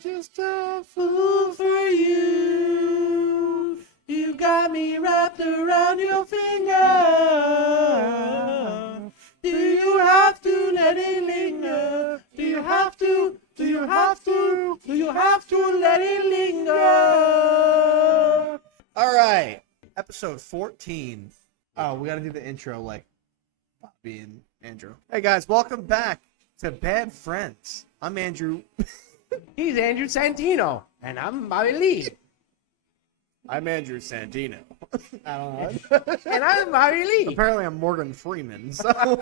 just a fool for you. You got me wrapped around your finger. Do you have to let it linger? Do you have to? Do you have to? Do you have to let it linger? All right, episode 14. Oh, we gotta do the intro like Bobby and Andrew. Hey guys, welcome back to Bad Friends. I'm Andrew. He's Andrew Santino, and I'm Bobby Lee. I'm Andrew Santino. I don't know. And I'm Bobby Lee. Apparently I'm Morgan Freeman, so...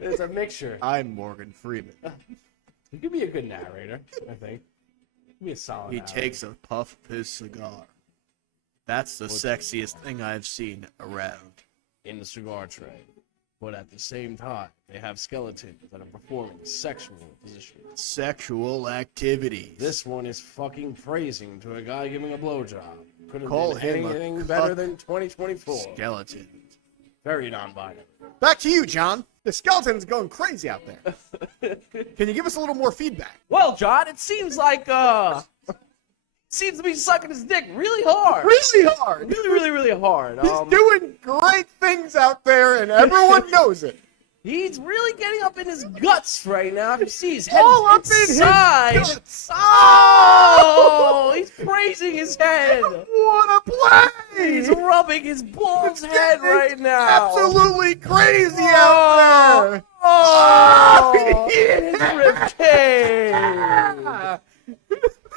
It's a mixture. I'm Morgan Freeman. You could be a good narrator, I think. Be a solid He narrator. takes a puff of his cigar. That's the sexiest thing I've seen around. In the cigar tray. But at the same time, they have skeletons that are performing sexual positions. Sexual activities. This one is fucking praising to a guy giving a blowjob. Couldn't Call been him a anything better cuck than 2024. skeleton. Very non-binary. Back to you, John. The skeleton's going crazy out there. Can you give us a little more feedback? Well, John, it seems like seems to be sucking his dick really hard. Really hard. Really hard. He's doing great things out there, and everyone knows it. He's really getting up in his guts right now. If you see his head All up in his inside. guts. Oh, he's praising his head. What a play! He's rubbing his bald head right now. Absolutely crazy out there. Oh, Yeah. his ribcage.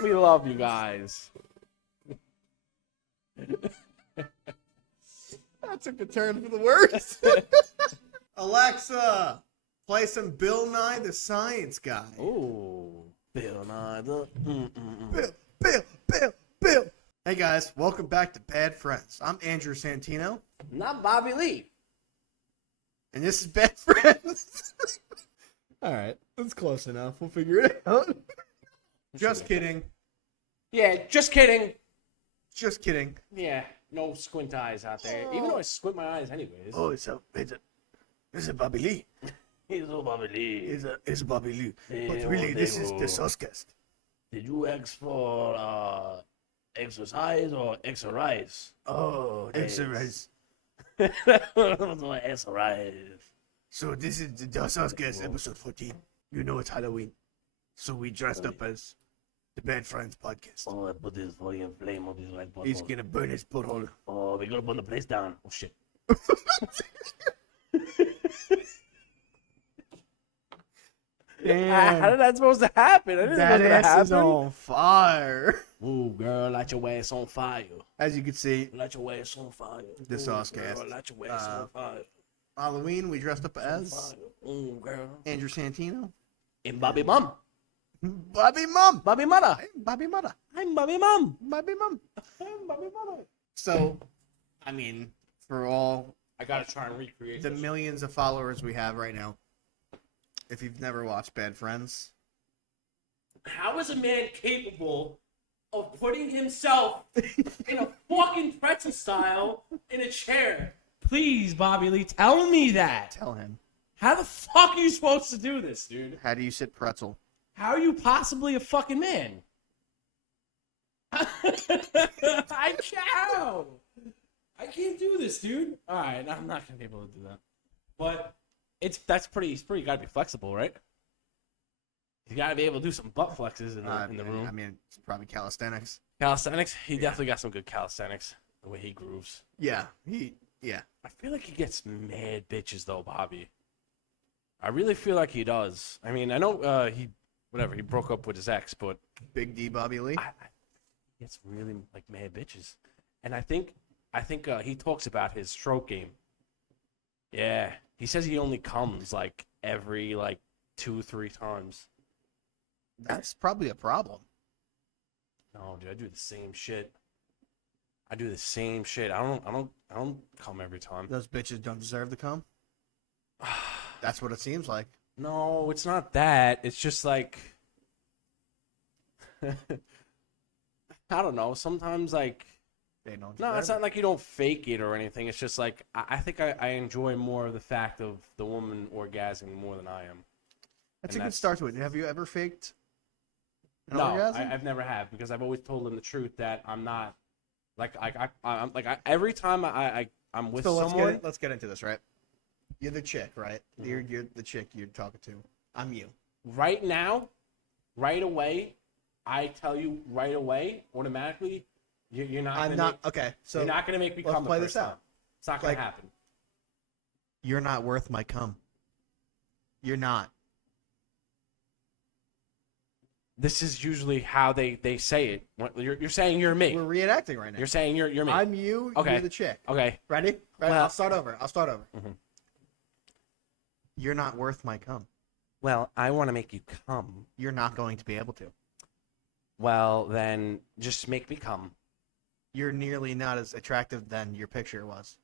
We love you guys. That took a turn for the worse. Alexa, play some Bill Nye the Science Guy. Ooh, Bill Nye the. Bill. Hey guys, welcome back to Bad Friends. I'm Andrew Santino, Not Bobby Lee. and this is Bad Friends. All right, that's close enough. We'll figure it out. Just kidding. Yeah, just kidding. Just kidding. Yeah, no squint eyes out there. Even though I squint my eyes anyways. Oh, it's a Bobby Lee. He's a Bobby Lee. It's Bobby Lee. Yeah, But really, this is well, the Saucecast. Did you ask for exercise or exercise? Oh, exercise. Exercise. So this is the Saucecast episode 14. You know it's Halloween. So we dressed up as the Bad Friends podcast. Oh, I put this fucking flame on this right button. He's gonna burn his butthole. Oh, we're gonna burn the place down. Oh shit. Damn. How did that supposed to happen? I didn't That know that ass is happened. on fire. Ooh, girl, light your ass on fire. As you can see, Light your ass on fire. The Ooh, Saucecast. girl, light your ass on fire. Halloween, we dressed up as Fire. Ooh, girl. Andrew Santino. And Bobby Mum. Bobby Mum. Bobby Mother. Hey, Bobby Mother. I'm Bobby Mum. Bobby Mum. I'm Bobby Mother. So, I mean, for all I gotta try and recreate the this. millions of followers we have right now, if you've never watched Bad Friends, How is a man capable of putting himself in a fucking pretzel style in a chair? Please, Bobby Lee, tell me that. tell him, How the fuck are you supposed to do this, dude? how do you sit pretzel? How are you possibly a fucking man? I can't. I can't do this, dude. All right, I'm not gonna be able to do that. But it's pretty gotta be flexible, right? You gotta be able to do some butt flexes in the room. I mean, it's probably calisthenics. Calisthenics? He definitely got some good calisthenics. The way he grooves. Yeah, I feel like he gets mad bitches though, Bobby. I really feel like he does. I mean, I know he broke up with his ex, but Big D Bobby Lee. he gets really like mad bitches. And I think he talks about his stroke game. Yeah, he says he only comes like every 2-3 times. That's probably a problem. No, dude, I do the same shit. I don't come every time. Those bitches don't deserve to come. That's what it seems like. No, it's not that. It's just like I don't know. Sometimes They don't. No, it's not like you don't fake it or anything. It's just like I think I enjoy more of the fact of the woman orgasming more than I am. That's and a good start to it. Have you ever faked an No, orgasm? I've never have because I've always told them the truth that I'm not I'm every time I'm with So someone. let's get into this, right? You're the chick, right? Mhm. You're the chick you're talking to. I'm you. Right now, right away, I tell you right away, automatically, you're not. I'm gonna not make, okay. So you're not gonna make me let's come. The play first this out. time. It's not gonna Like- happen. you're not worth my cum. You're not. This is usually how they say it. You're saying you're me. We're reenacting right now. You're saying you're me. I'm you. Okay. You're the chick. Okay. Ready? Well- I'll start over. Mhm. You're not worth my cum. Well, I want to make you come. You're not going to be able to. Well, then just make me come. You're nearly not as attractive than your picture was.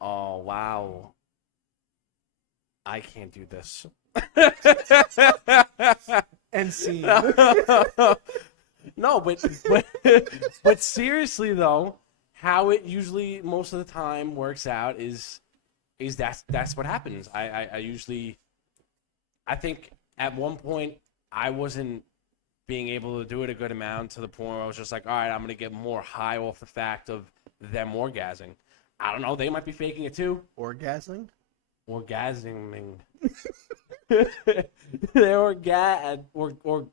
Oh wow. I can't do this. And scene. No, but seriously though, how it usually most of the time works out is that's what happens. I usually I think at one point I wasn't being able to do it a good amount to the point where I was just like, all right, I'm gonna get more high off the fact of them orgasming. I don't know, they might be faking it too. Orgasming? Orgasming. They're or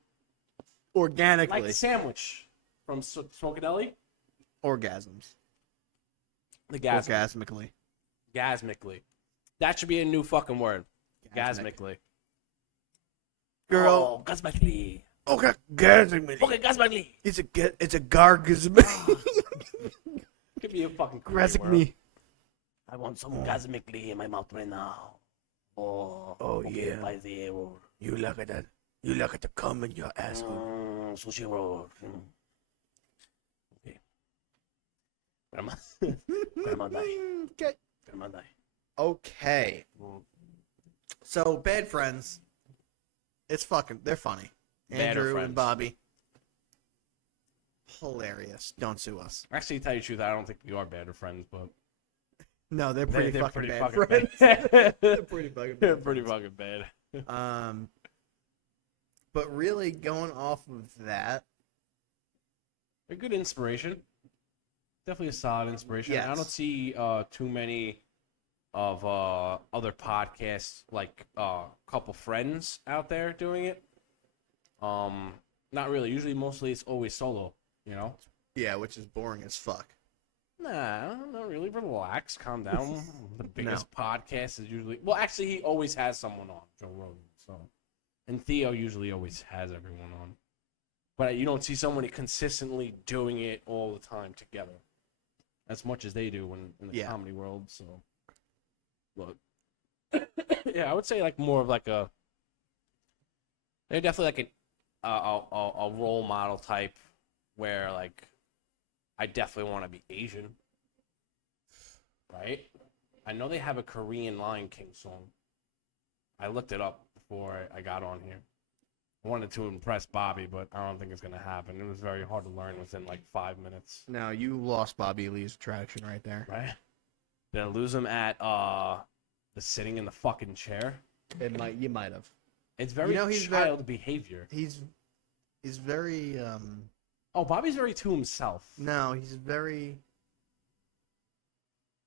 Organically. like the sandwich from Smokadelli. Orgasms. The gas Orgasmically. gasmically. That should be a new fucking word. Gasmically. Girl. Oh, gasmically. Okay, gasmically. Okay, gasmically. It's a gargasm. Could be a fucking crazy Graphic word. me. I want some gasmically in my mouth right now. Oh, yeah. By the roll. You look at that. You look at the cum in your asshole. Sushi roll. Okay. Grandma. Grandma die. Okay. Grandma die. Okay. So, Bad Friends. They're funny. Bad Andrew Friends. and Bobby. Hilarious. Don't sue us. Actually, to tell you the truth, I don't think we are bad friends, but No, they're pretty they're fucking pretty bad fucking friends. bad. They're pretty fucking They're bad. pretty fucking bad. But really going off of that, A good inspiration. Definitely a solid inspiration. Yes. I don't see too many of other podcasts like Couple Friends out there doing it. Not really. Usually, mostly it's always solo. You know. yeah, which is boring as fuck. Nah, not really. Relax, calm down. The biggest podcast is usually actually he always has someone on, Joe Rogan. So, and Theo usually always has everyone on, but you don't see someone consistently doing it all the time together, as much as they do in the Yeah. comedy world. So, look, yeah, I would say like more of like a. They're definitely like a role model type, where like. I definitely want to be Asian. Right? I know they have a Korean Lion King song. I looked it up before I got on here. I wanted to impress Bobby, but I don't think it's going to happen. It was very hard to learn within like 5 minutes. Now you lost Bobby Lee's attraction right there. Right? Did I lose him at the sitting in the fucking chair? You might have. It's very You know, he's child behavior. He's very Oh, Bobby's very to himself. no, he's very.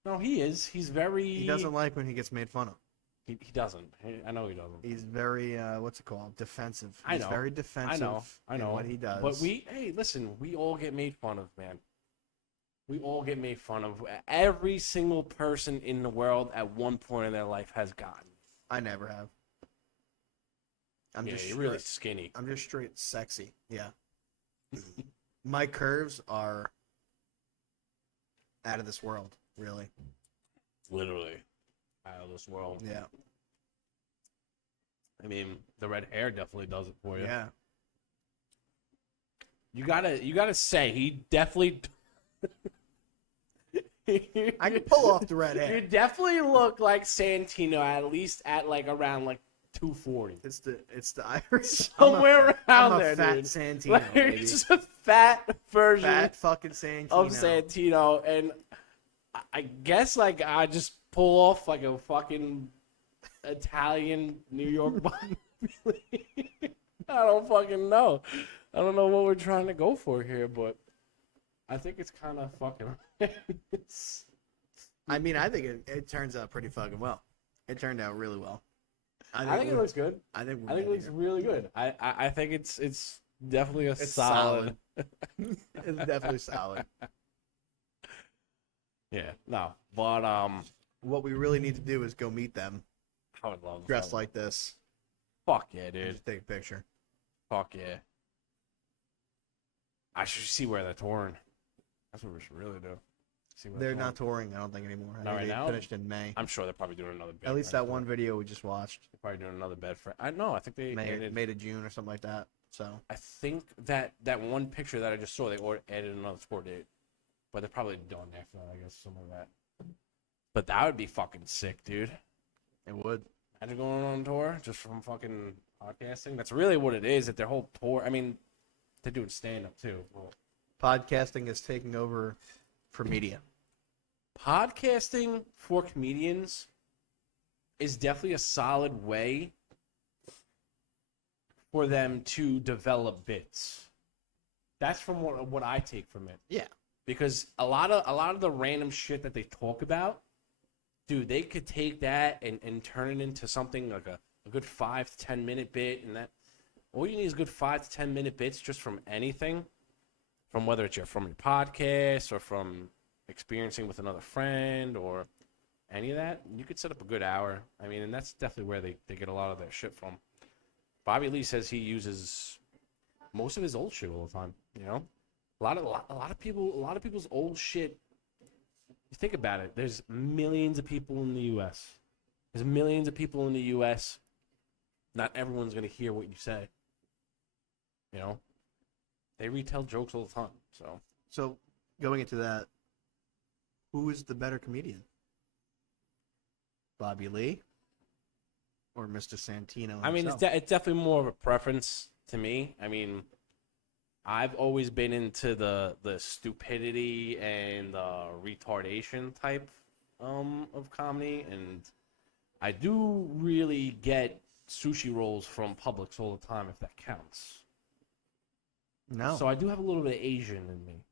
No, he is. He's very... He doesn't like when he gets made fun of. He doesn't. I know he doesn't. He's very what's it called? Defensive. I He's know. very defensive. I know in what he does. But hey, listen, we all get made fun of, man. We all get made fun of. Every single person in the world at one point in their life has gotten. I never have. I'm Yeah, just you're really straight- skinny. I'm just straight sexy. Yeah. My curves are out of this world, really. Literally out of this world. Yeah. I mean, the red hair definitely does it for you. Yeah. You gotta say he definitely. I can pull off the red You hair. definitely look like Santino at least at like around like 240. It's the Irish. Somewhere I'm around a there, fat dude. Santino, Like, baby. it's just a fat version Fat fucking Santino. of Santino, and I guess like I just pull off like a fucking Italian New York bun. I don't fucking know. I don't know what we're trying to go for here, but I think it's kind of fucking. I mean, I think it turns out pretty fucking well. It turned out really well. I think it looks good. I think I think it looks really good. I think it's definitely a It's solid. It's definitely solid. Yeah, no, but What we really need to do is go meet them I would love dressed that. like this. Fuck yeah, And dude. just take a picture. Fuck yeah. I should see where they're touring. That's what we should really do. See where They're touring. not touring, I don't think, anymore. I Not think right they now? finished in May. I'm sure they're probably doing another. At least Bedford that one tour. video we just watched. They're probably doing another Bedford. I know. I think they. added, May to June or something like that. So I think that one picture that I just saw, they added another tour date, but they're probably done after that. I guess some of that. But that would be fucking sick, dude. it would. Imagine going on tour just from fucking podcasting. That's really what it is. That their whole tour. I mean, they're doing stand up too. Well, Podcasting is taking over for media. podcasting for comedians is definitely a solid way for them to develop bits. That's from what I take from it. Yeah. Because a lot of the random shit that they talk about, dude, they could take that and turn it into something like a good 5 to 10 minute bit, and that all you need is good 5 to 10 minute bits just from anything, from whether it's from your podcast or from experiencing with another friend or any of that. You could set up a good hour. I mean, and that's definitely where they get a lot of their shit from. Bobby Lee says he uses most of his old shit all the time. You know, a lot of people's old shit. You think about it. There's millions of people in the U.S. There's millions of people in the U.S. Not everyone's gonna hear what you say. You know, they retell jokes all the time. So going into that, who is the better comedian? Bobby Lee or Mr. Santino? I mean, it's himself? it's definitely more of a preference to me. I mean, I've always been into the stupidity and the retardation type of comedy, and I do really get sushi rolls from Publix all the time, if that counts. No. So I do have a little bit of Asian in me.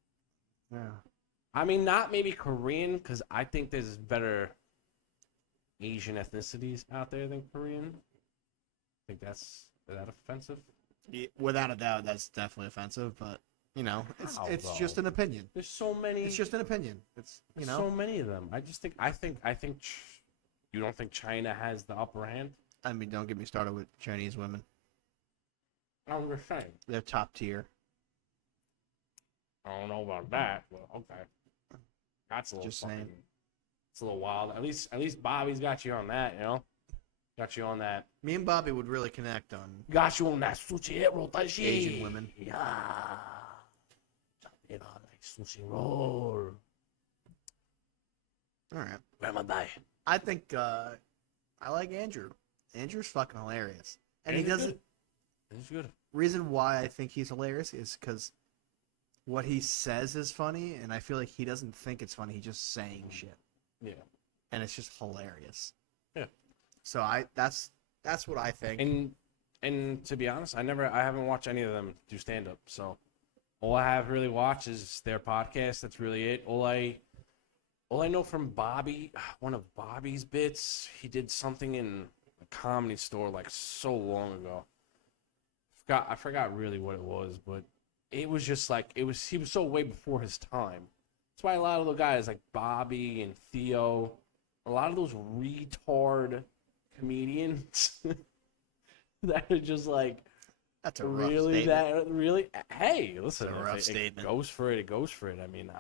yeah. I mean, not maybe Korean, because I think there's better Asian ethnicities out there than Korean. I think is that offensive? Yeah, without a doubt, that's definitely offensive. But you know, it's How, it's though? just an opinion. There's so many. It's just an opinion. It's you There's know. so many of them. I think you don't think China has the upper hand? I mean, don't get me started with Chinese women. I'm just saying. They're top tier. I don't know about that, but okay. That's a little Just fucking. saying. It's a little wild. At least Bobby's got you on that, you know. Got you on that. Me and Bobby would really connect on Got you on that sushi roll. Asian women. Yeah. Sushi roll. All right. Grandma die. I think I like Andrew. Andrew's fucking hilarious, and he doesn't. It's good. Reason why I think he's hilarious is because what he says is funny, and I feel like he doesn't think it's funny. He's just saying shit, Yeah. and it's just hilarious. Yeah. So that's what I think. And to be honest, I haven't watched any of them do stand up. So all I have really watched is their podcast. That's really it. All I know from Bobby, one of Bobby's bits, he did something in a comedy store like so long ago. I forgot really what it was, but it was just like he was so way before his time. That's why a lot of the guys like Bobby and Theo, a lot of those retard comedians that are just like That's a rough really statement. hey, listen, That's a if rough it statement. goes for it, it goes for it. I mean,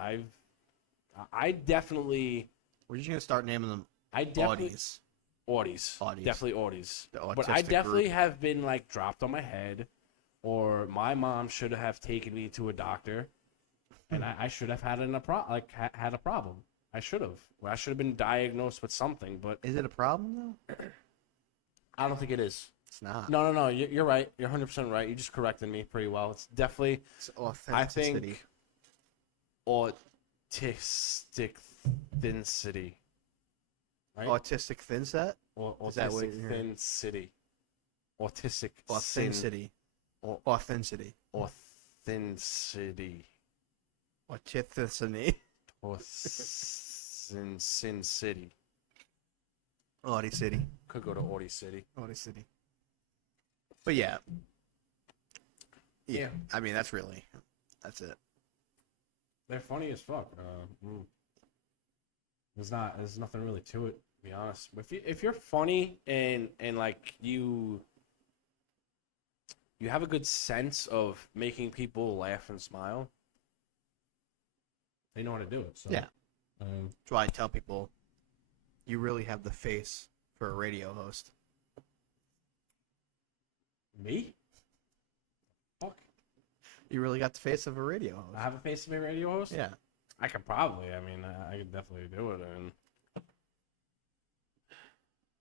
I definitely We're just gonna start naming them definitely Audis. Audis. Definitely Audis. The But I autistic definitely group. have been like dropped on my head, or my mom should have taken me to a doctor, and I should have had had a problem. I should have. I should have been diagnosed with something, but Is it a problem though? I don't think it is. It's not. No. You're right. You're 100% right. You just corrected me pretty well. It's definitely, It's I authenticity. think, autistic thin city. Right? Autistic thin set. Or Is that what autistic you're- thin city. Autistic Authenticity. Or Authenticity. authenticity. Authenticity. Or Sin City. Audi City. Could go to Audi City. Audi City. But yeah. Yeah. I mean, that's it. They're funny as fuck. There's nothing really to it, to be honest. If you're funny and like you have a good sense of making people laugh and smile, they know how to do it. So Yeah. That's why I tell people, you really have the face for a radio host. Me? Fuck. You really got the face of a radio I host. have a face to be a radio host? Yeah. I could probably. I mean, I could definitely do it. And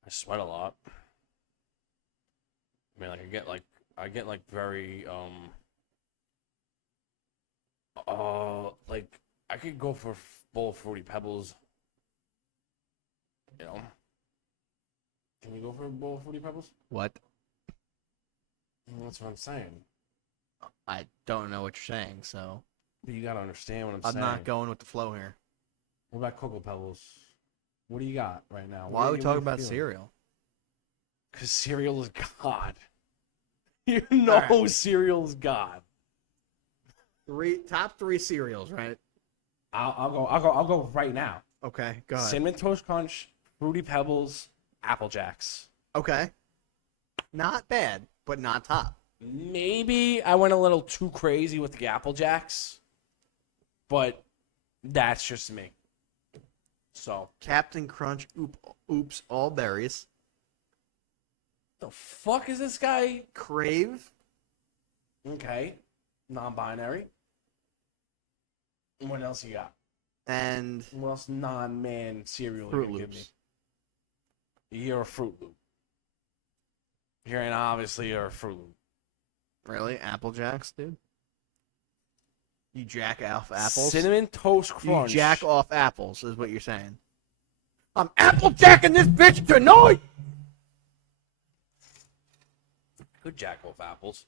I sweat a lot. I mean, like I get like very like I could go for a bowl of Fruity Pebbles. You know? Can you go for a bowl of Fruity Pebbles? What? That's what I'm saying. I don't know what you're saying, so But you gotta understand what I'm I'm saying. not going with the flow here. What about Cocoa Pebbles? What do you got right now? Why are we talking about cereal? Because cereal is God. You know Alright. cereal is God. Top three cereals, right? I'll go right now. Okay, go ahead. Cinnamon Toast Crunch, Fruity Pebbles, Apple Jacks. Okay. Not bad, but not top. Maybe I went a little too crazy with the Apple Jacks, but that's just me. So Captain Crunch, oops, all berries. the fuck is this guy? Crave, Okay, non-binary. What else you got? and What else non-man cereal Fruit you gonna give me? Loops. You're a Fruit Loop. You're a Fruit Loop. Really? Apple Jacks, dude? You jack off apples? Cinnamon Toast You Crunch. jack off apples, is what you're saying. I'm apple jacking this bitch tonight! Could jack off apples.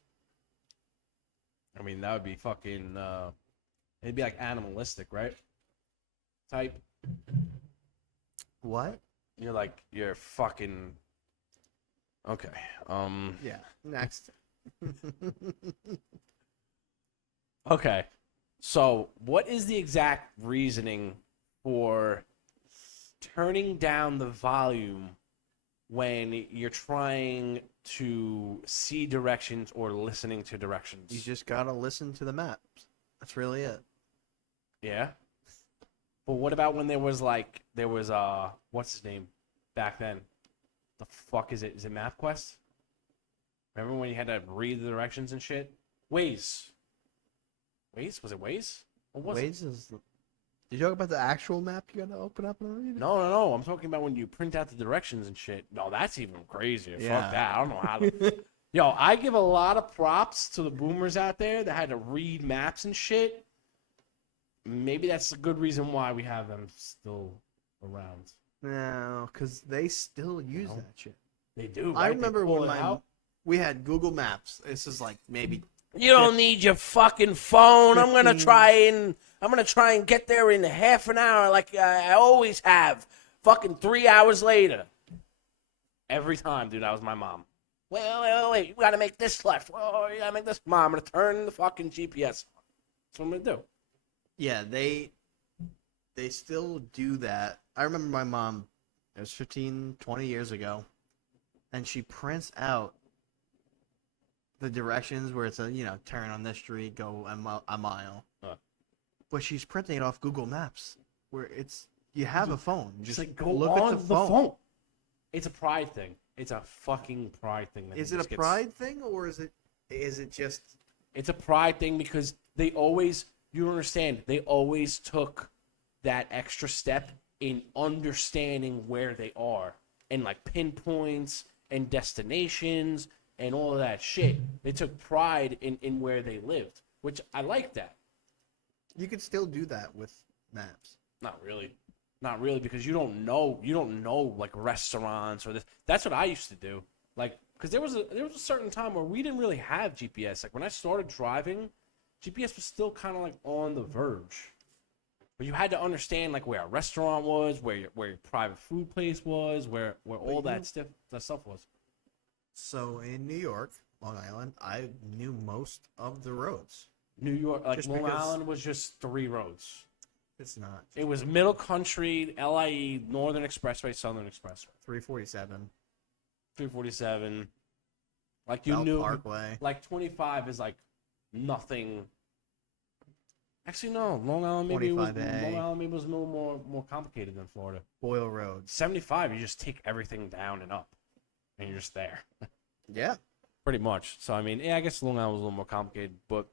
I mean, that would be fucking. It'd be like animalistic, right? Type. What? You're fucking. Okay. Yeah. Next. Okay. So, what is the exact reasoning for turning down the volume when you're trying to see directions or listening to directions? You just gotta listen to the maps. That's really it. Yeah. But what about when there was what's his name back then? The fuck is it? Is it MapQuest? Remember when you had to read the directions and shit? Waze. Waze? Was it Waze? What was it? Waze is. Did you talk about the actual map you gotta open up and read? No. I'm talking about when you print out the directions and shit. No, that's even crazier. Yeah. Fuck that. I don't know how to. Yo, I give a lot of props to the boomers out there that had to read maps and shit. Maybe that's a good reason why we have them still around. No, because they still use No. that shit. They do. I right? They remember pull when it out. we had Google Maps. This is like maybe You don't need your fucking phone. I'm gonna 15. try and get there in half an hour, like I always have. Fucking 3 hours later. Every time, dude. That was my mom. Wait. We gotta make this left. Well, you gotta make this. Mom, I'm gonna turn the fucking GPS on. That's what I'm gonna do. yeah, they still do that. I remember my mom, it was 15, 20 years ago, and she prints out the directions where it's turn on this street, go a mile. But she's printing it off Google Maps, where you have a phone. Just Just like go look on at the phone. It's a pride thing. It's a fucking pride thing. that Is it just a gets- pride thing, or is it just It's a pride thing because they always, you don't understand, they always took that extra step in understanding where they are and like pinpoints and destinations and all of that shit. They took pride in where they lived, which I like that. You could still do that with maps. Not really. Not really, because you don't know like restaurants or this. That's what I used to do. Like, because there was a certain time where we didn't really have GPS. Like when I started driving, GPS was still kind of like on the verge. But you had to understand like where a restaurant was, where your private food place was, where all that stuff was. So in New York, Long Island, I knew most of the roads. New York, like Just Long because- Island was just 3 roads. It's not. It was Middle Country, LIE, Northern Expressway, Southern Expressway, 347. 347. Like you Belt knew, Parkway. like 25 is like nothing. Actually, no. Long Island maybe 25A. was a little more complicated than Florida. Boyle Road. 75, you just take everything down and up, and you're just there, Yeah. pretty much. So I mean, yeah, I guess Long Island was a little more complicated, but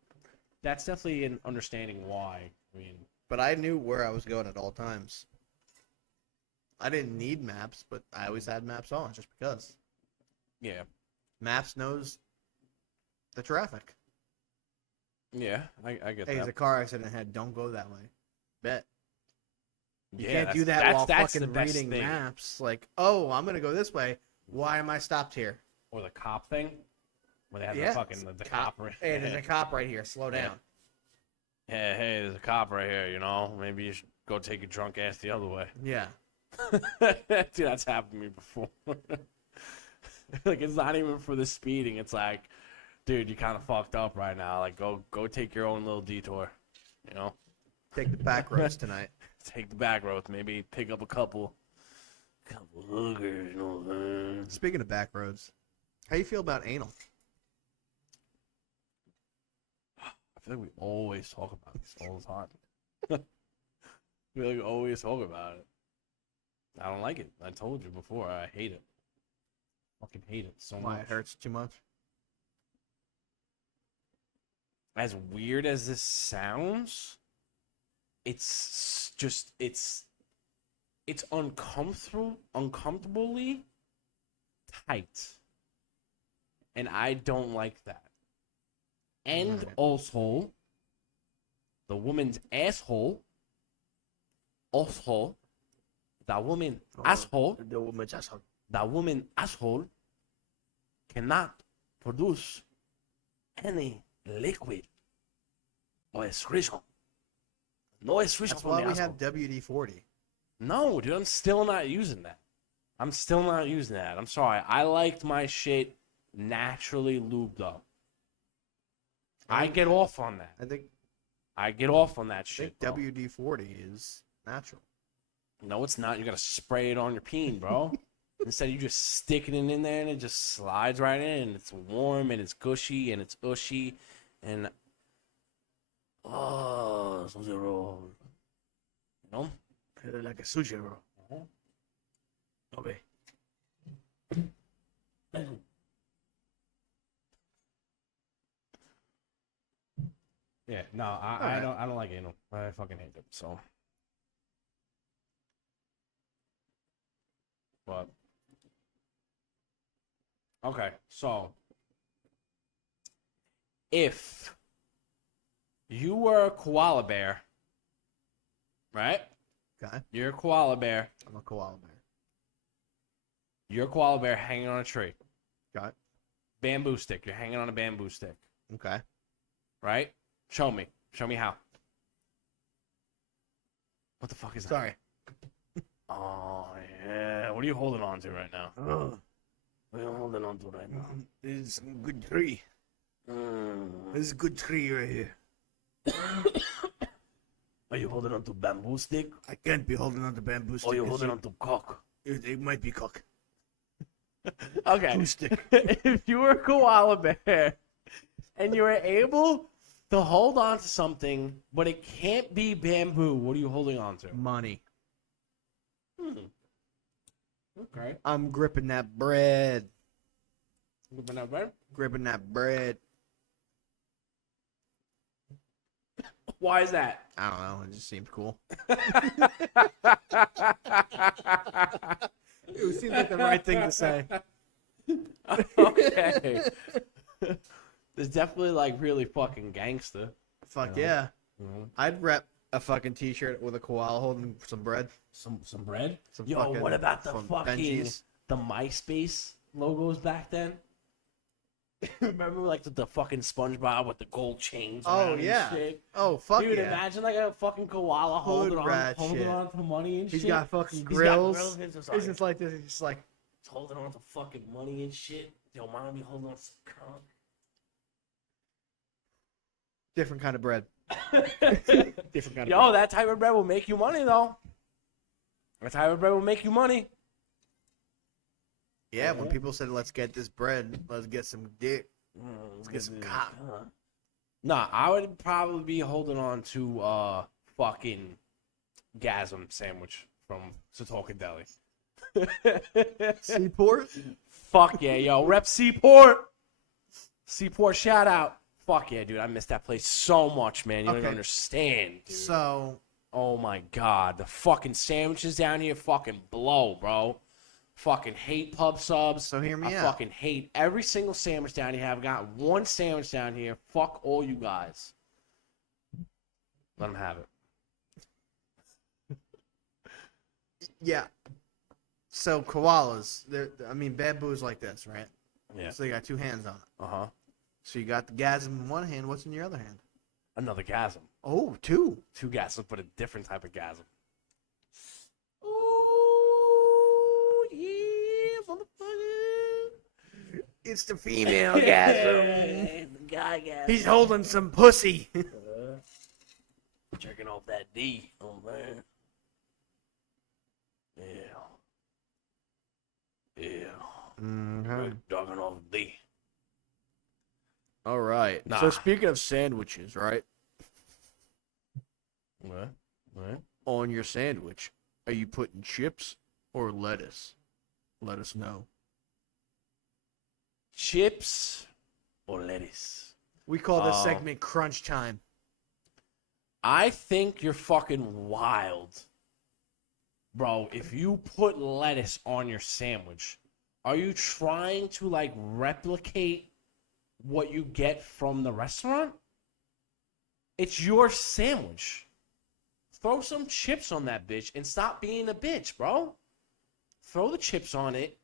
that's definitely an understanding why. I mean, But I knew where I was going at all times. I didn't need maps, but I always had maps on just because. yeah, Maps knows the traffic. yeah, I get Hey, there's that. a car accident ahead. Don't go that way. Bet. You Yeah, can't do that that's while the fucking best reading thing. maps. Like, oh, I'm going to go this way. Why am I stopped here? Or the cop thing, where they have Yeah, the fucking the cop. Hey, there's a cop right here. Slow down. Hey, there's a cop right here. You know, maybe you should go take your drunk ass the other way. Yeah. Dude, that's happened to me before. Like, it's not even for the speeding. It's like, dude, you kind of fucked up right now. Like, go take your own little detour. You know, Take the back roads tonight. take the back roads. Maybe pick up a couple hookers. You know what I'm saying? Speaking of back roads, how you feel about anal? I feel like we always talk about this all the time. I feel like we always talk about it. I don't like it. I told you before. I hate it. Fucking hate it so Why much. it hurts too much? As weird as this sounds, it's just it's uncomfortably tight. And I don't like that. And Right. also the woman's asshole, the woman asshole, The woman's asshole. the woman asshole cannot produce any liquid or excretion. No excretion That's from why the we asshole. have WD-40. No, dude, I'm still not using that. I'm sorry. I liked my shit naturally lubed up. I get off on that. I think I get off on that I shit. think Bro. WD-40 is natural. No, it's not. You gotta spray it on your peen, bro. Instead of you just sticking it in there and it just slides right in. And it's warm and it's gushy and it's ushy and oh, so zero. You know? Like a sushi roll. Uh-huh. Okay. Yeah, no, I Alright. don't like anal. I fucking hate it. So, but okay, so if you were a koala bear, right? Okay. You're a koala bear. I'm a koala bear. You're a koala bear hanging on a tree. Got it. Bamboo stick. You're hanging on a bamboo stick, Okay. right? Show me. Show me how. What the fuck is that? Sorry. Oh, yeah. What are you holding on to right now? Oh, What are you holding on to right now? this is a good tree. This is a good tree right here. Are you holding on to bamboo stick? I can't be holding on to bamboo stick. Or you holding on to cock? It might be cock. Okay. Two stick. If you were a koala bear and you were able to hold on to something, but it can't be bamboo, what are you holding on to? Money. Okay. I'm gripping that bread. Gripping that bread? Gripping that bread. Why is that? I don't know. It just seemed cool. It seemed like the right thing to say. Okay. There's definitely like really fucking gangster. Fuck You know? yeah. You know? I'd rep a fucking t-shirt with a koala holding some bread. Some bread. Some Yo, fucking, what about the some fucking Benjis. the MySpace logos back then? Remember like the fucking SpongeBob with the gold chains? Oh, around yeah. And shit? Oh, fuck Dude, yeah. imagine like a fucking koala holding rat holding shit. on to money and He's shit. got fucking He's got grills. He's just It's just like this. He's just like, holding on to fucking money and shit. Yo, mom be holding on to some different kind of bread. cock. Different kind of Yo, bread. that type of bread will make you money though. That type of bread will make you money. Yeah, when people said, let's get this bread, let's get some dick. Let's get some cock. Nah, I would probably be holding on to fucking Gasm sandwich from Satoka Deli. Seaport? Fuck yeah, yo. Rep Seaport. Seaport shout out. Fuck yeah, dude. I miss that place so much, man. You don't even Okay. understand, dude. So, Oh my god. The fucking sandwiches down here fucking blow, bro. Fucking hate pub subs. so hear me I out. fucking hate every single sandwich down here. I've got one sandwich down here. Fuck all you guys. Let them have it. Yeah. So koalas, bamboo's like this, right? Yeah. So they got two hands on it. Uh-huh. So you got the gasm in one hand. What's in your other hand? Another gasm. Oh, two. Two gasms, but a different type of gasm. Ooh, yeah, motherfucker. It's the female The guy gasm. He's holding some pussy. Jerking off that D. Oh, man. Yeah. Yeah. Dogging off D. All right. Nah. So speaking of sandwiches, right? What? What? On your sandwich, are you putting chips or lettuce? Let us know. Chips or lettuce? We call this Oh. segment crunch time. I think you're fucking wild. Bro, if you put lettuce on your sandwich, are you trying to like replicate what you get from the restaurant? It's your sandwich. Throw some chips on that bitch and stop being a bitch, bro. Throw the chips on it.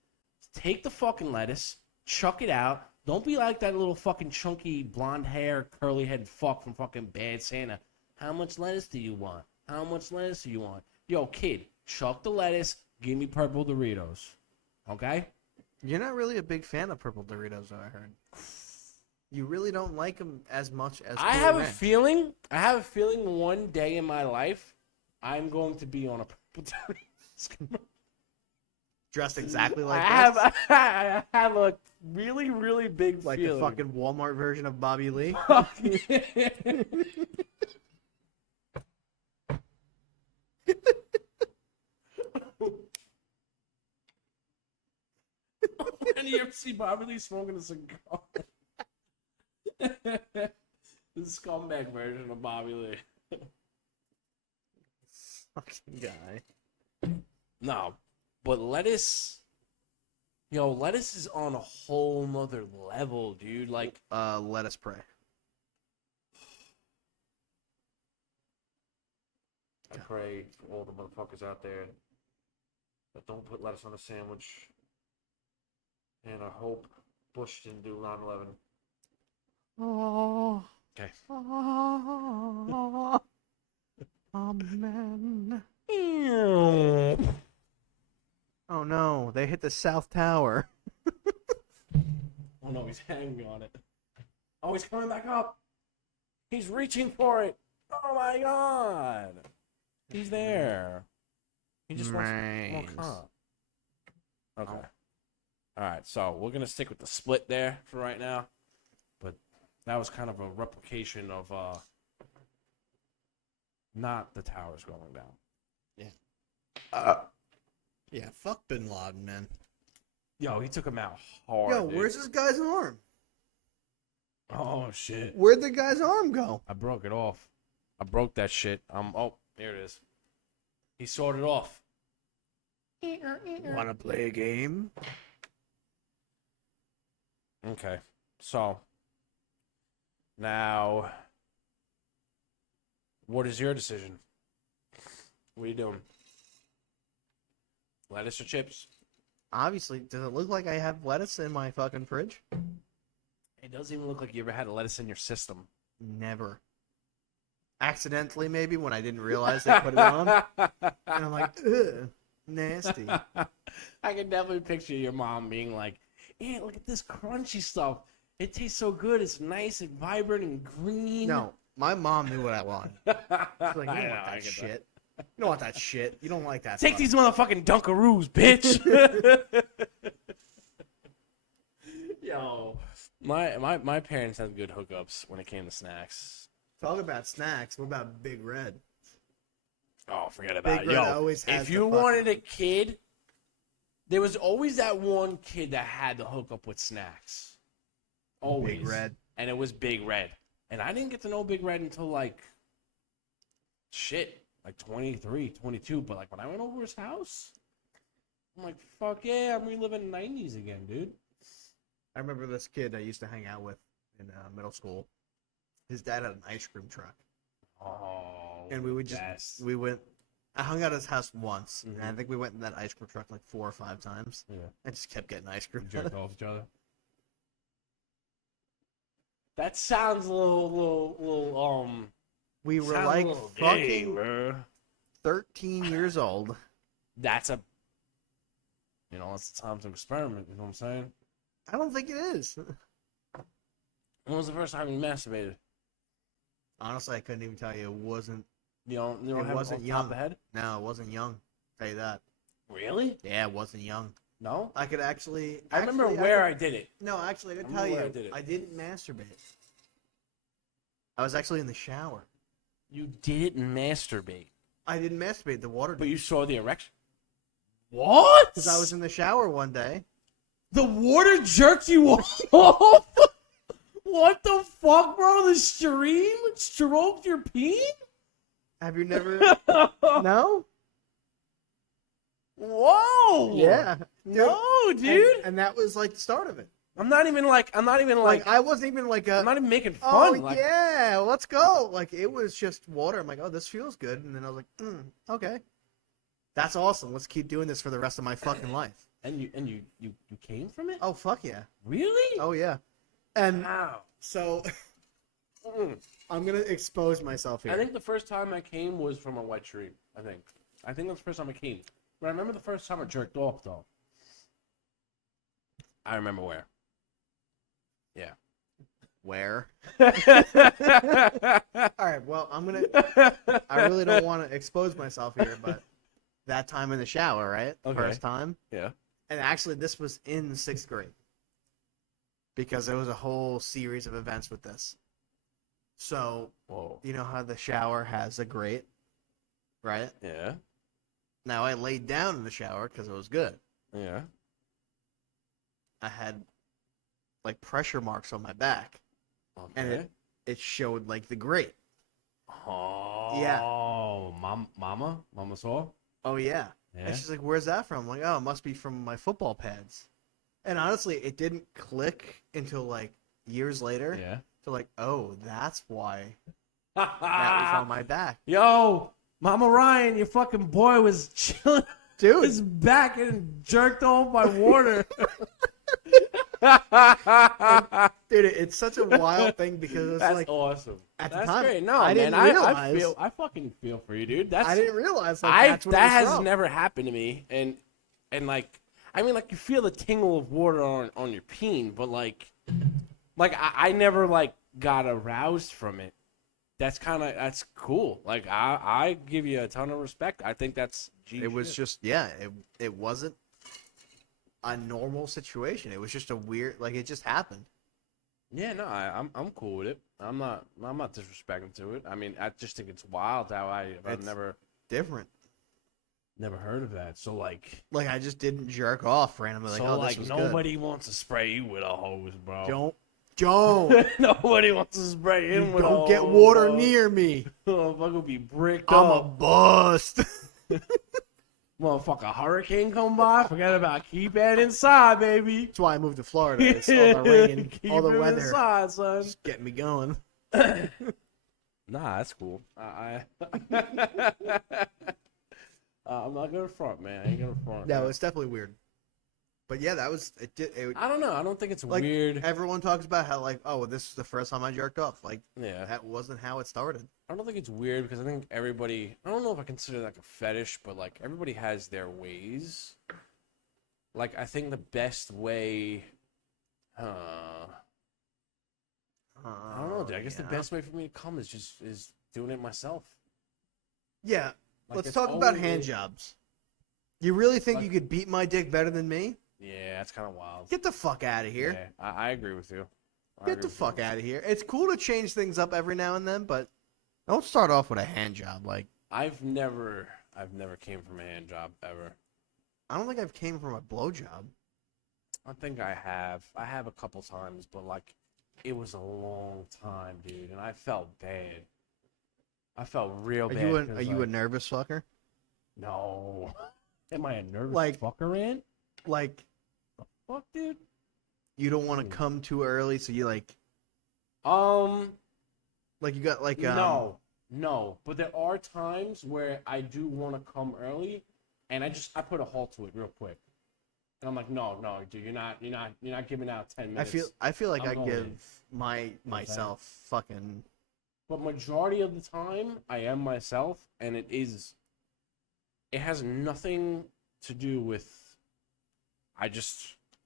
Take the fucking lettuce. Chuck it out. Don't be like that little fucking chunky blonde hair, curly head fuck from fucking Bad Santa. How much lettuce do you want? How much lettuce do you want? Yo, kid, chuck the lettuce. Give me purple Doritos. Okay? You're not really a big fan of purple Doritos, I heard. You really don't like them as much as I Cool have a Ranch. feeling one day in my life, I'm going to be on a purple Doritos commercial. Dressed exactly like I have a really, really big like feeling. the fucking Walmart version of Bobby Lee. When you ever see Bobby Lee smoking a cigar? The scumbag version of Bobby Lee. Fucking guy. No, but lettuce, lettuce is on a whole nother level, dude. Like, Lettuce pray. I pray for all the motherfuckers out there that don't put lettuce on a sandwich. And I hope Bush didn't do 9/11. Oh. Okay. Oh. Amen. Oh no, they hit the South Tower. Oh no, he's hanging on it. Oh, he's coming back up. He's reaching for it. Oh my god. He's there. He just wants more Nice. comp. Okay. Alright, so we're gonna stick with the split there for right now. But that was kind of a replication of not the towers going down. Yeah, fuck Bin Laden, man. Yo, he took him out hard. Yo, dude. where's this guy's arm? Oh shit. Where'd the guy's arm go? I broke it off. I broke that shit. Oh, there it is. He sawed it off. Wanna play a game? Okay. So now, what is your decision? What are you doing? Lettuce or chips? Obviously, does it look like I have lettuce in my fucking fridge? It doesn't even look like you ever had a lettuce in your system. Never. Accidentally, maybe, when I didn't realize they put it on. And I'm like, ugh, nasty. I can definitely picture your mom being like, "Yeah, look at this crunchy stuff. It tastes so good. It's nice and vibrant and green." No, my mom knew what I wanted. She's like, you don't I know, want I that get shit. You don't want that shit. You don't like that Take stuff. these motherfucking Dunkaroos, bitch. Yo, my parents had good hookups when it came to snacks. Talk about snacks. What about Big Red? Oh, forget about Big it. Red Yo, always has if the you fucking- wanted a kid, there was always that one kid that had the hookup with snacks. Always. Big Red. And it was Big Red. And I didn't get to know Big Red until like 23, 22. But like when I went over his house, I'm like, fuck yeah, I'm reliving the 90s again, dude. I remember this kid I used to hang out with in middle school. His dad had an ice cream truck. Oh, And we would best. I hung out at his house once. And I Mhm. think we went in that ice cream truck like 4 or 5 times. Yeah. I just kept getting ice cream. Jerked off each other. That sounds a little We were sounds a like little gay, fucking bro. 13 years old. That's a, it's the time to experiment. You know what I'm saying? I don't think it is. When was the first time you masturbated? Honestly, I couldn't even tell you. It wasn't. You don't It have wasn't it off the top young. of the head? No, it wasn't young. Tell you that. Really? Yeah, it wasn't young. No? I could actually. I remember actually, where could- I did it. No, actually, I could I tell remember you. where I did it. I didn't masturbate. I was actually in the shower. You didn't masturbate, I didn't masturbate. The water. but you saw the erection. What? Because I was in the shower one day. The water jerked you off? What the fuck, bro? The stream stroked your peen? Have you never? No. Whoa! Yeah. No, And- dude. And that was like the start of it. I'm not even like Like I wasn't even like a. I'm not even making Oh fun. Like, yeah, let's go. Like it was just water. I'm like, oh, this feels good. And then I was like, okay, that's awesome. Let's keep doing this for the rest of my fucking life. and you came from it? Oh fuck yeah. Really? Oh yeah. And Wow. so Mm. I'm gonna expose myself here. I think the first time I came was from a wet dream. I think that's the first time I came. But I remember the first time I jerked off though. I remember where. Yeah. Where? All All right. Well, I'm gonna. I really don't want to expose myself here, but that time in the shower, right? Okay. First time. Yeah. And actually, this was in 6th grade because there was a whole series of events with this. So, Whoa. you know how the shower has a grate, right? Yeah. Now, I laid down in the shower because it was good. Yeah. I had like pressure marks on my back, Okay. and it showed like the grate. Oh. Yeah. Mama saw. Oh, yeah. Yeah. And she's like, "Where's that from?" I'm like, "Oh, it must be from my football pads." And honestly, it didn't click until like years later. Yeah. To like, oh, that's why that was on my back, Yo, Mama Ryan, your fucking boy was chilling dude. his back and jerked off by water. Dude, it's such a wild thing because it's That's like awesome. at the That's time, great. No, I man, didn't I realize- fucking feel for you, dude. That's I didn't realize like, that's what that it was has from. never happened to me, and like I mean, like you feel the tingle of water on your peen, but like I never like got aroused from it. That's cool. Like I give you a ton of respect. I think that's G It was shit. just it wasn't a normal situation. It was just a weird like it just happened. Yeah, no, I'm cool with it. I'm not disrespecting to it. I mean, I just think it's wild how I've It's never different. heard of that. So like Like I just didn't jerk off randomly. Like, so oh, like this was nobody wants to spray you with a hose, bro. good. Don't Nobody wants to spray him you with a don't get hose, water bro. near me. Motherfucker will be bricked I'm a up. bust. Motherfucker, hurricane come by. Forget about keep it inside, baby. That's why I moved to Florida. It's all the rain, Keep all the it weather, inside, son. just getting me going. Nah, that's cool. I'm not gonna front, man. I ain't gonna front. No, man. it's definitely weird. But yeah, that was it. I don't know. I don't think it's Like, weird. Everyone talks about how like, oh, this is the first time I jerked off. Like Yeah. that wasn't how it started. I don't think it's weird because I think everybody. I don't know if I consider it like a fetish, but like everybody has their ways. Like I think the best way. I don't know, dude. I guess the best way for me to come is doing it myself. Yeah, Like, let's it's talk about only- hand jobs. You really think Like- you could beat my dick better than me? Yeah, that's kind of wild. Get the fuck out of here. Yeah, I agree with you. Get the fuck out of here. It's cool to change things up every now and then, but don't start off with a hand job. Like I've never came from a hand job ever. I don't think I've came from a blowjob. I think I have. I have a couple times, but like, it was a long time, dude, and I felt bad. I felt real Are bad. you a, 'cause, are you a like, nervous fucker? No. Am I a nervous Like- fucker, man? Like Fuck, dude. you don't want to come too early, so you like you got like No. But there are times where I do want to come early, and I put a halt to it real quick, and I'm like, no, dude, you're not giving out 10 minutes. I feel like I'm I going give in. myself fucking But majority of the time, I am myself, and it has nothing to do with.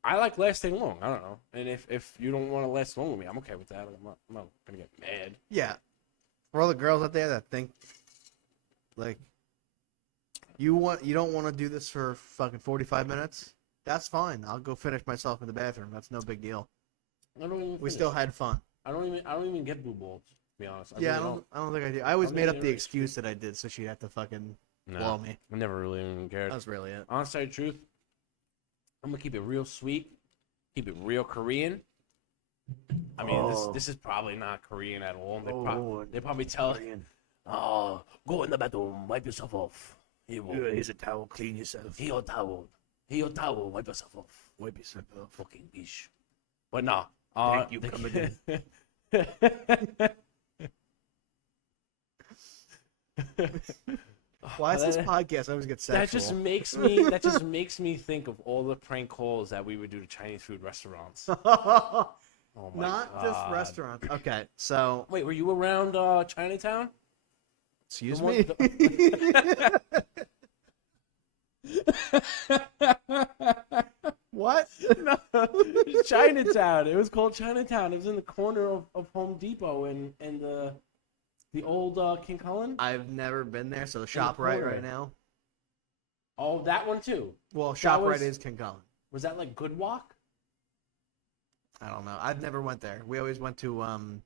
I like lasting long. I don't know, and if you don't want to last long with me, I'm okay with that. I'm not gonna get mad. yeah. For all the girls out there that think like you don't want to do this for fucking 45 minutes, that's fine. I'll go finish myself in the bathroom. That's no big deal. I don't even. We finish. still had fun. I don't even get blue balls. To be honest. Yeah, really I don't think I do. I always I'm made up never the excuse that I did so she'd have to fucking No, blow me. I never really even cared. That's really it. Honest truth, I'm gonna keep it real sweet, keep it real Korean. I mean, this is probably not Korean at all. They probably tell. Oh, go in the bathroom, wipe yourself off. Here's a towel, clean yourself. Here your towel, wipe yourself off. Wipe yourself off. Fucking bitch. But no. Thank you, coming in. Why is this podcast? I always get sexual. That just makes me think of all the prank calls that we would do to Chinese food restaurants. Oh my Not just God. restaurants. Okay, so Wait, were you around Chinatown? excuse The one- me. What? No, it's Chinatown. It was called Chinatown. It was in the corner of Home Depot and the old King Cullen. I've never been there, so ShopRite corner. right now. Oh, that one too. Well, That ShopRite was- is King Cullen. Was that like Good Walk? I don't know. I've never went there. We always went to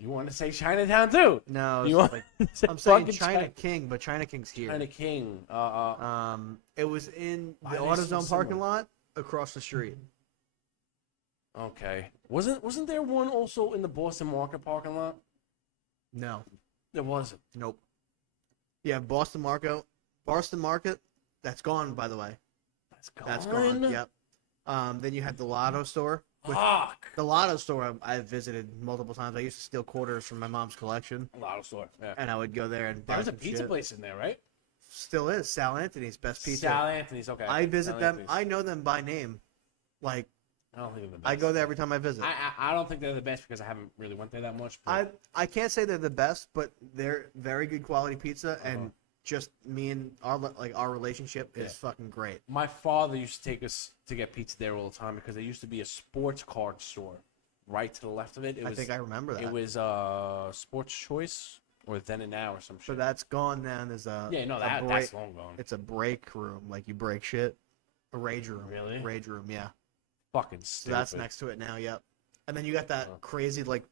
You want to say Chinatown too? no, You it's want like, to say I'm saying fucking China King, but China King's here. China King. It was in Why the are they so AutoZone parking similar? lot across the street. Okay. Wasn't there one also in the Boston Market parking lot? No, There wasn't. nope. Yeah, Boston Market. That's gone, by the way. That's gone. Yep. Then you had the Lotto store. Which, Fuck. the Lotto store I've visited multiple times. I used to steal quarters from my mom's collection, Lotto store. Yeah. and I would go there and buy There was a some pizza shit. place in there, right? Still is Sal Anthony's best pizza. Sal Anthony's. Okay. I visit Sal them. Anthony's. I know them by name. Like I don't think they're the best. I go there every time I visit. I don't think they're the best because I haven't really went there that much. But I can't say they're the best, but they're very good quality pizza, and just me and our relationship is Yeah. fucking great. my father used to take us to get pizza there all the time because there used to be a sports card store right to the left of it. I think I remember that. It was Sports Choice or Then and Now or some shit. So that's gone now. There's That's long gone. it's a break room, like you break shit. A rage room. Really? Rage room, yeah. Fucking So stupid. that's next to it now. Yep. And then you got that Oh. crazy like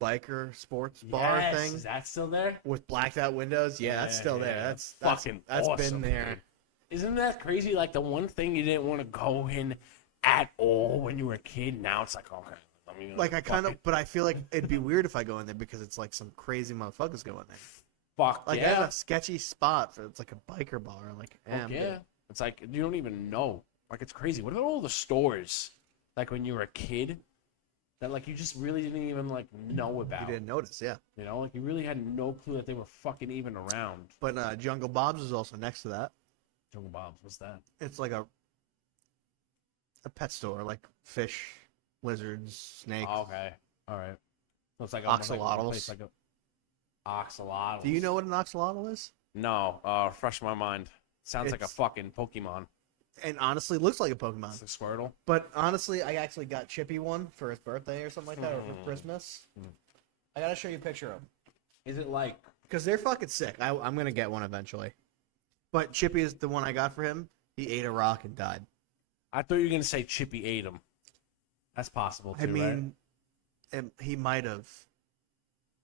biker sports bar Yes, thing Is that still there? with blacked out windows. Yeah, that's still there. Yeah. That's fucking that's awesome, been there. dude. Isn't that crazy? Like the one thing you didn't want to go in at all when you were a kid. Now it's like okay. Like I kind of, but I feel like it'd be weird if I go in there because it's like some crazy motherfuckers go in there. Fuck Like, I yeah. have a sketchy spot for it's like a biker bar. Like, Fuck I'm yeah. good. It's like you don't even know. Like it's crazy. What about all the stores? Like when you were a kid, that like you just really didn't even like know You about. didn't notice, yeah. You know, like you really had no clue that they were fucking even around. But Jungle Bob's is also next to that. Jungle Bob's, what's that? It's like a pet store, like fish, lizards, snakes. Oh, okay, all right. So it's like Axolotls. like a axolotl. Do you know what an axolotl is? No. Fresh my mind. Sounds like a It's- fucking Pokemon. And honestly, it looks like a Pokemon. It's a Squirtle. But honestly, I actually got Chippy one for his birthday or something like that, or for Christmas. I gotta show you a picture of him. Is it like? Because they're fucking sick. I'm gonna get one eventually. But Chippy is the one I got for him. He ate a rock and died. I thought you were gonna say Chippy ate him. That's possible too, I right? mean, he might have,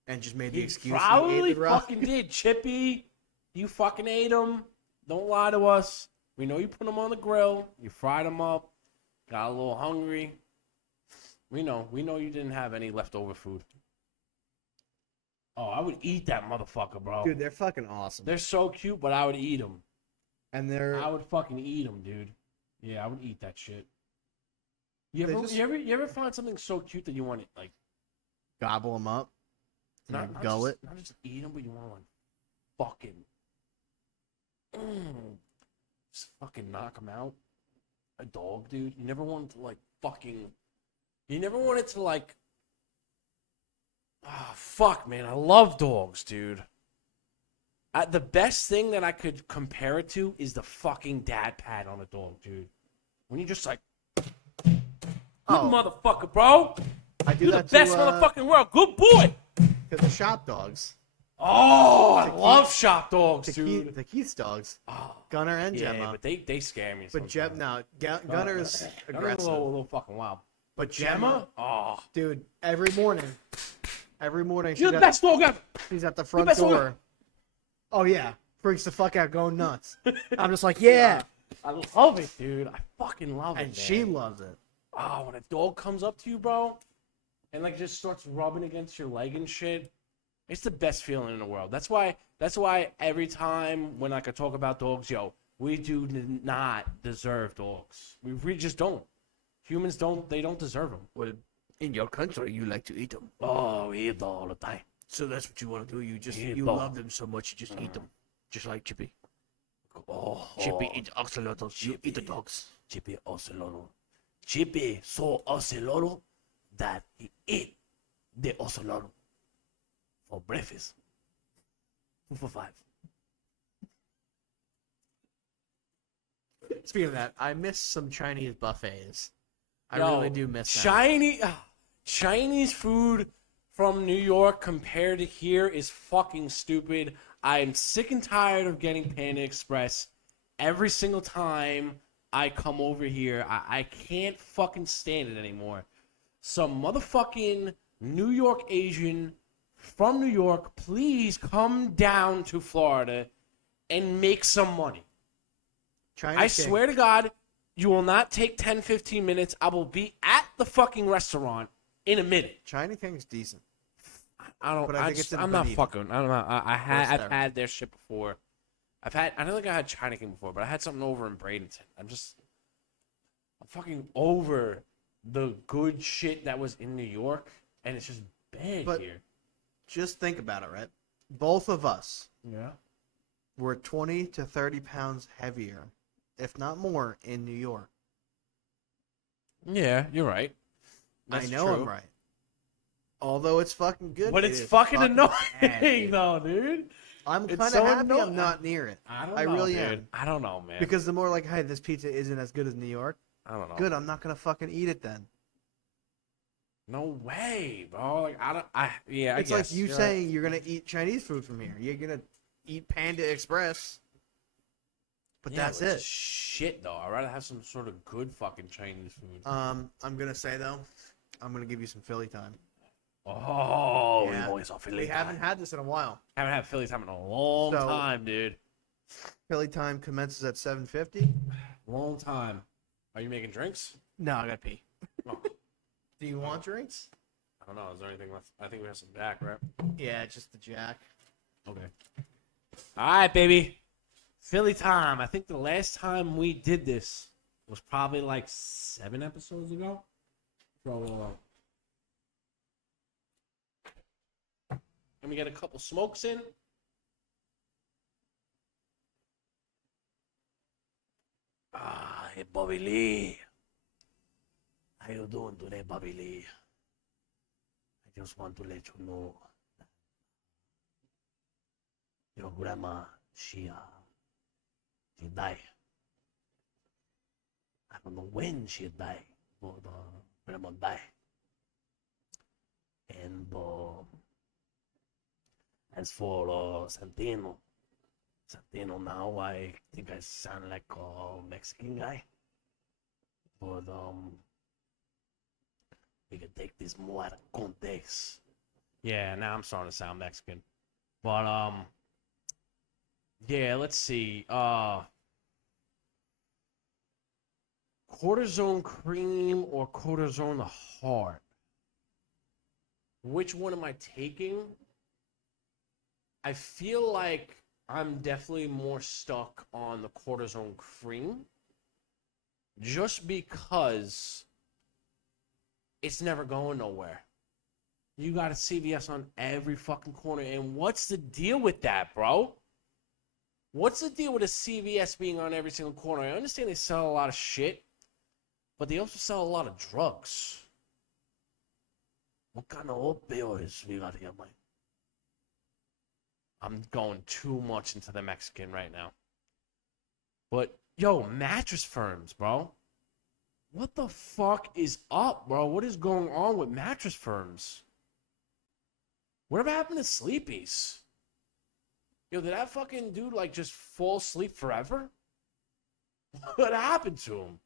and just made the He excuse. probably he ate the rock. fucking did. Chippy, you fucking ate him. Don't lie to us. We know you put them on the grill. You fried them up. Got a little hungry. We know. We know you didn't have any leftover food. Oh, I would eat that motherfucker, bro. Dude, they're fucking awesome. They're so cute, but I would eat them. And they're I would fucking eat them, dude. Yeah, I would eat that shit. You They ever, just- you ever find something so cute that you want to like gobble them up. And not, they not gull just, it. not just eat them, but you want to like fucking, just fucking knock them out. A dog, dude. You never wanted to like fucking. You never wanted to like. Ah, fuck, man. I love dogs, dude. The best thing that I could compare it to is the fucking dad pad on a dog, dude. When you just like, good Oh. motherfucker, bro. I do You're the that best to, motherfucker in the world. Good boy. to the shop dogs. Oh, I To love Keith- shop dogs, To dude. the Keith's dogs. Oh, Gunner and yeah, Gemma. but they scare me. But Gunner is Gunner's aggressive. a little fucking wild. But Gemma, oh, dude, every morning you're she's the at, best dog ever. she's at the front best one. door. Oh yeah, freaks the fuck out, going nuts. I'm just like, yeah, I love it, dude. I fucking love it. and she man. loves it. Oh, when a dog comes up to you, bro, and like just starts rubbing against your leg and shit, it's the best feeling in the world. That's why every time when I could talk about dogs, yo, we do not deserve dogs. We just don't. Humans don't. They don't deserve them. Well, in your country, you like to eat them, Oh, we eat all the time. so that's what you want to do. You just Eat you them. love them so much, you just eat them, just like Chippy. Oh, Chippy eats oxalotls. You eat the dogs. Chippy ocelotl. Chippy so ocelotl that he ate the ocelotl for breakfast. 2 for 5. Speaking of that, I miss some Chinese buffets. I Yo, really do miss that. Chinese food from New York compared to here is fucking stupid. I'm sick and tired of getting Panda Express every single time I come over here. I can't fucking stand it anymore. Some motherfucking New York Asian from New York, please come down to Florida and make some money. China I King. swear to God, you will not take 10, 15 minutes. I will be at the fucking restaurant in a minute. China King's decent. I don't. But I I think just, it's in I'm not Bonita. fucking. I don't know. I've there. had their shit before. I don't think I had China King before, but I had something over in Bradenton. I'm fucking over the good shit that was in New York, and it's just bad But- here. Just think about it, right? Both of us Yeah. were 20 to 30 pounds heavier, if not more, in New York. Yeah, you're right. That's I know true. I'm right. Although it's fucking good. But it it's is fucking bad, annoying, dude. though, dude. I'm It's kind of so happy annoying. I'm not near it. I don't I know, really dude. am. I don't know, man. Because the more like, hey, this pizza isn't as good as New York. I don't know. Good, I'm not gonna fucking eat it then. No way, bro. Like I don't. Yeah. It's I like guess. you You're saying you're gonna eat Chinese food from here. You're gonna eat Panda Express. But right. Yeah, that's but it. it's shit though. I'd rather have some sort of good fucking Chinese food. I'm gonna say though, I'm gonna give you some Philly time. Oh, Yeah. we always saw Philly We time. haven't had this in a while. Haven't had Philly time in a long So- time, dude. Philly time commences at 7:50. Long time. Are you making drinks? No, I gotta pee. Oh, Do you want drinks? I don't know. Is there anything left? I think we have some Jack, right? Yeah, just the Jack. Okay. All right, baby. Philly time. I think the last time we did this was probably like 7 episodes ago. So, let me get a couple smokes in. Hey, Bobby Lee. How you doing today, Bobby Lee? I just want to let you know your grandma, she died. I don't know when she died, but grandma died. And as for Santino now, I think I sound like a Mexican guy. But we can take this more out of context. Yeah, now I'm starting to sound Mexican. But yeah, let's see. Cortisone cream or cortisone the heart? Which one am I taking? I feel like I'm definitely more stuck on the cortisone cream just because it's never going nowhere. You got a CVS on every fucking corner. And what's the deal with that, bro? What's the deal with a CVS being on every single corner? I understand they sell a lot of shit, but they also sell a lot of drugs. What kind of opioids we got here, man? I'm going too much into the Mexican right now. But, yo, mattress firms, bro. What the fuck is up, bro? What is going on with mattress firms? Whatever happened to Sleepy's? Yo, did that fucking dude, like, just fall asleep forever? What happened to him?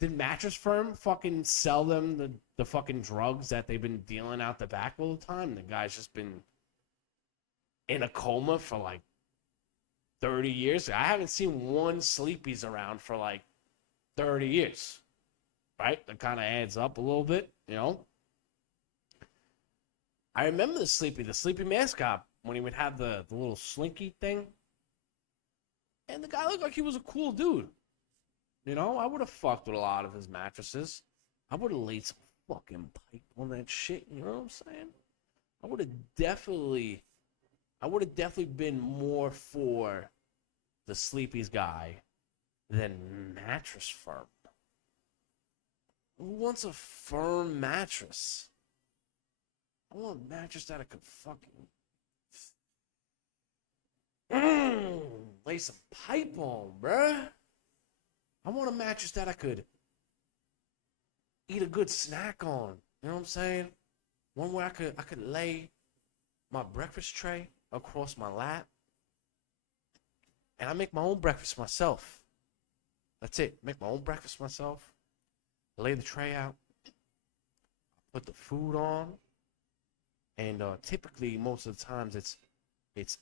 Did mattress firm fucking sell them the fucking drugs that they've been dealing out the back all the time? The guy's just been in a coma for like 30 years. I haven't seen one Sleepy's around for like 30 years. Right? That kind of adds up a little bit, you know? I remember the Sleepy mascot when he would have the little slinky thing. And the guy looked like he was a cool dude. You know, I would have fucked with a lot of his mattresses. I would have laid some fucking pipe on that shit, you know what I'm saying? I would have definitely been more for the Sleepy's guy than mattress firm. Who wants a firm mattress? I want a mattress that I could fucking lay some pipe on, bruh. I want a mattress that I could eat a good snack on. You know what I'm saying? One where I could lay my breakfast tray across my lap. And I make my own breakfast myself. That's it. Make my own breakfast myself. Lay the tray out. Put the food on. And typically, most of the times, it's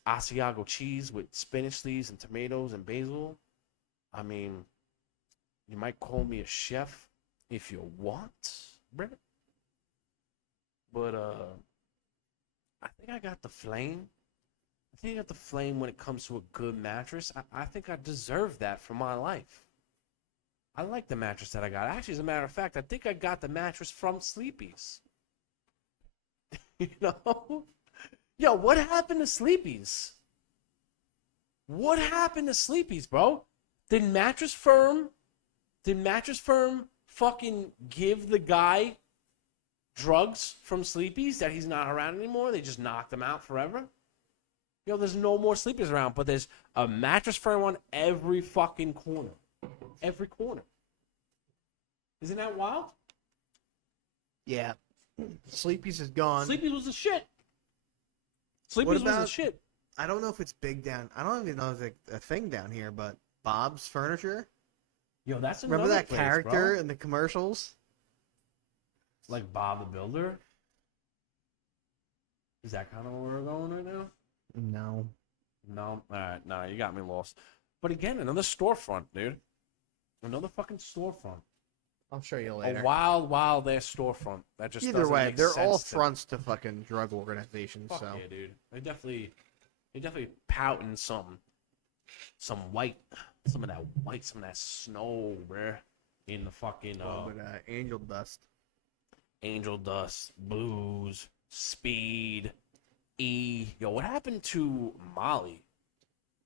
Asiago cheese with spinach leaves and tomatoes and basil. I mean, you might call me a chef if you want, Brett. But I think I got the flame. I think I got the flame when it comes to a good mattress. I think I deserve that for my life. I like the mattress that I got. Actually, as a matter of fact, I think I got the mattress from Sleepy's. You know? Yo, what happened to Sleepy's? What happened to Sleepy's, bro? Did Mattress Firm fucking give the guy drugs from Sleepy's that he's not around anymore? They just knocked him out forever? Yo, there's no more Sleepy's around, but there's a Mattress Firm on every fucking corner. Every corner. Isn't that wild? Yeah. Sleepy's is gone. Sleepy's was the shit. Sleepy's was the shit. I don't know if it's big down. I don't even know if it's a thing down here, but Bob's Furniture. Yo, that's another Remember that place, character bro. in the commercials? Like Bob the Builder? Is that kind of where we're going right now? No. No. All right. No, you got me lost. But again, another storefront, dude. Another fucking storefront. I'll show you later. A wild ass storefront. That just Either doesn't way, make they're sense all to me. fronts to fucking drug organizations. Fuck So yeah, dude. They definitely You're definitely pouting some white, some of that white, some of that snow, bruh, in the fucking Angel dust. Angel Dust, Booze, Speed, E. Yo, what happened to Molly?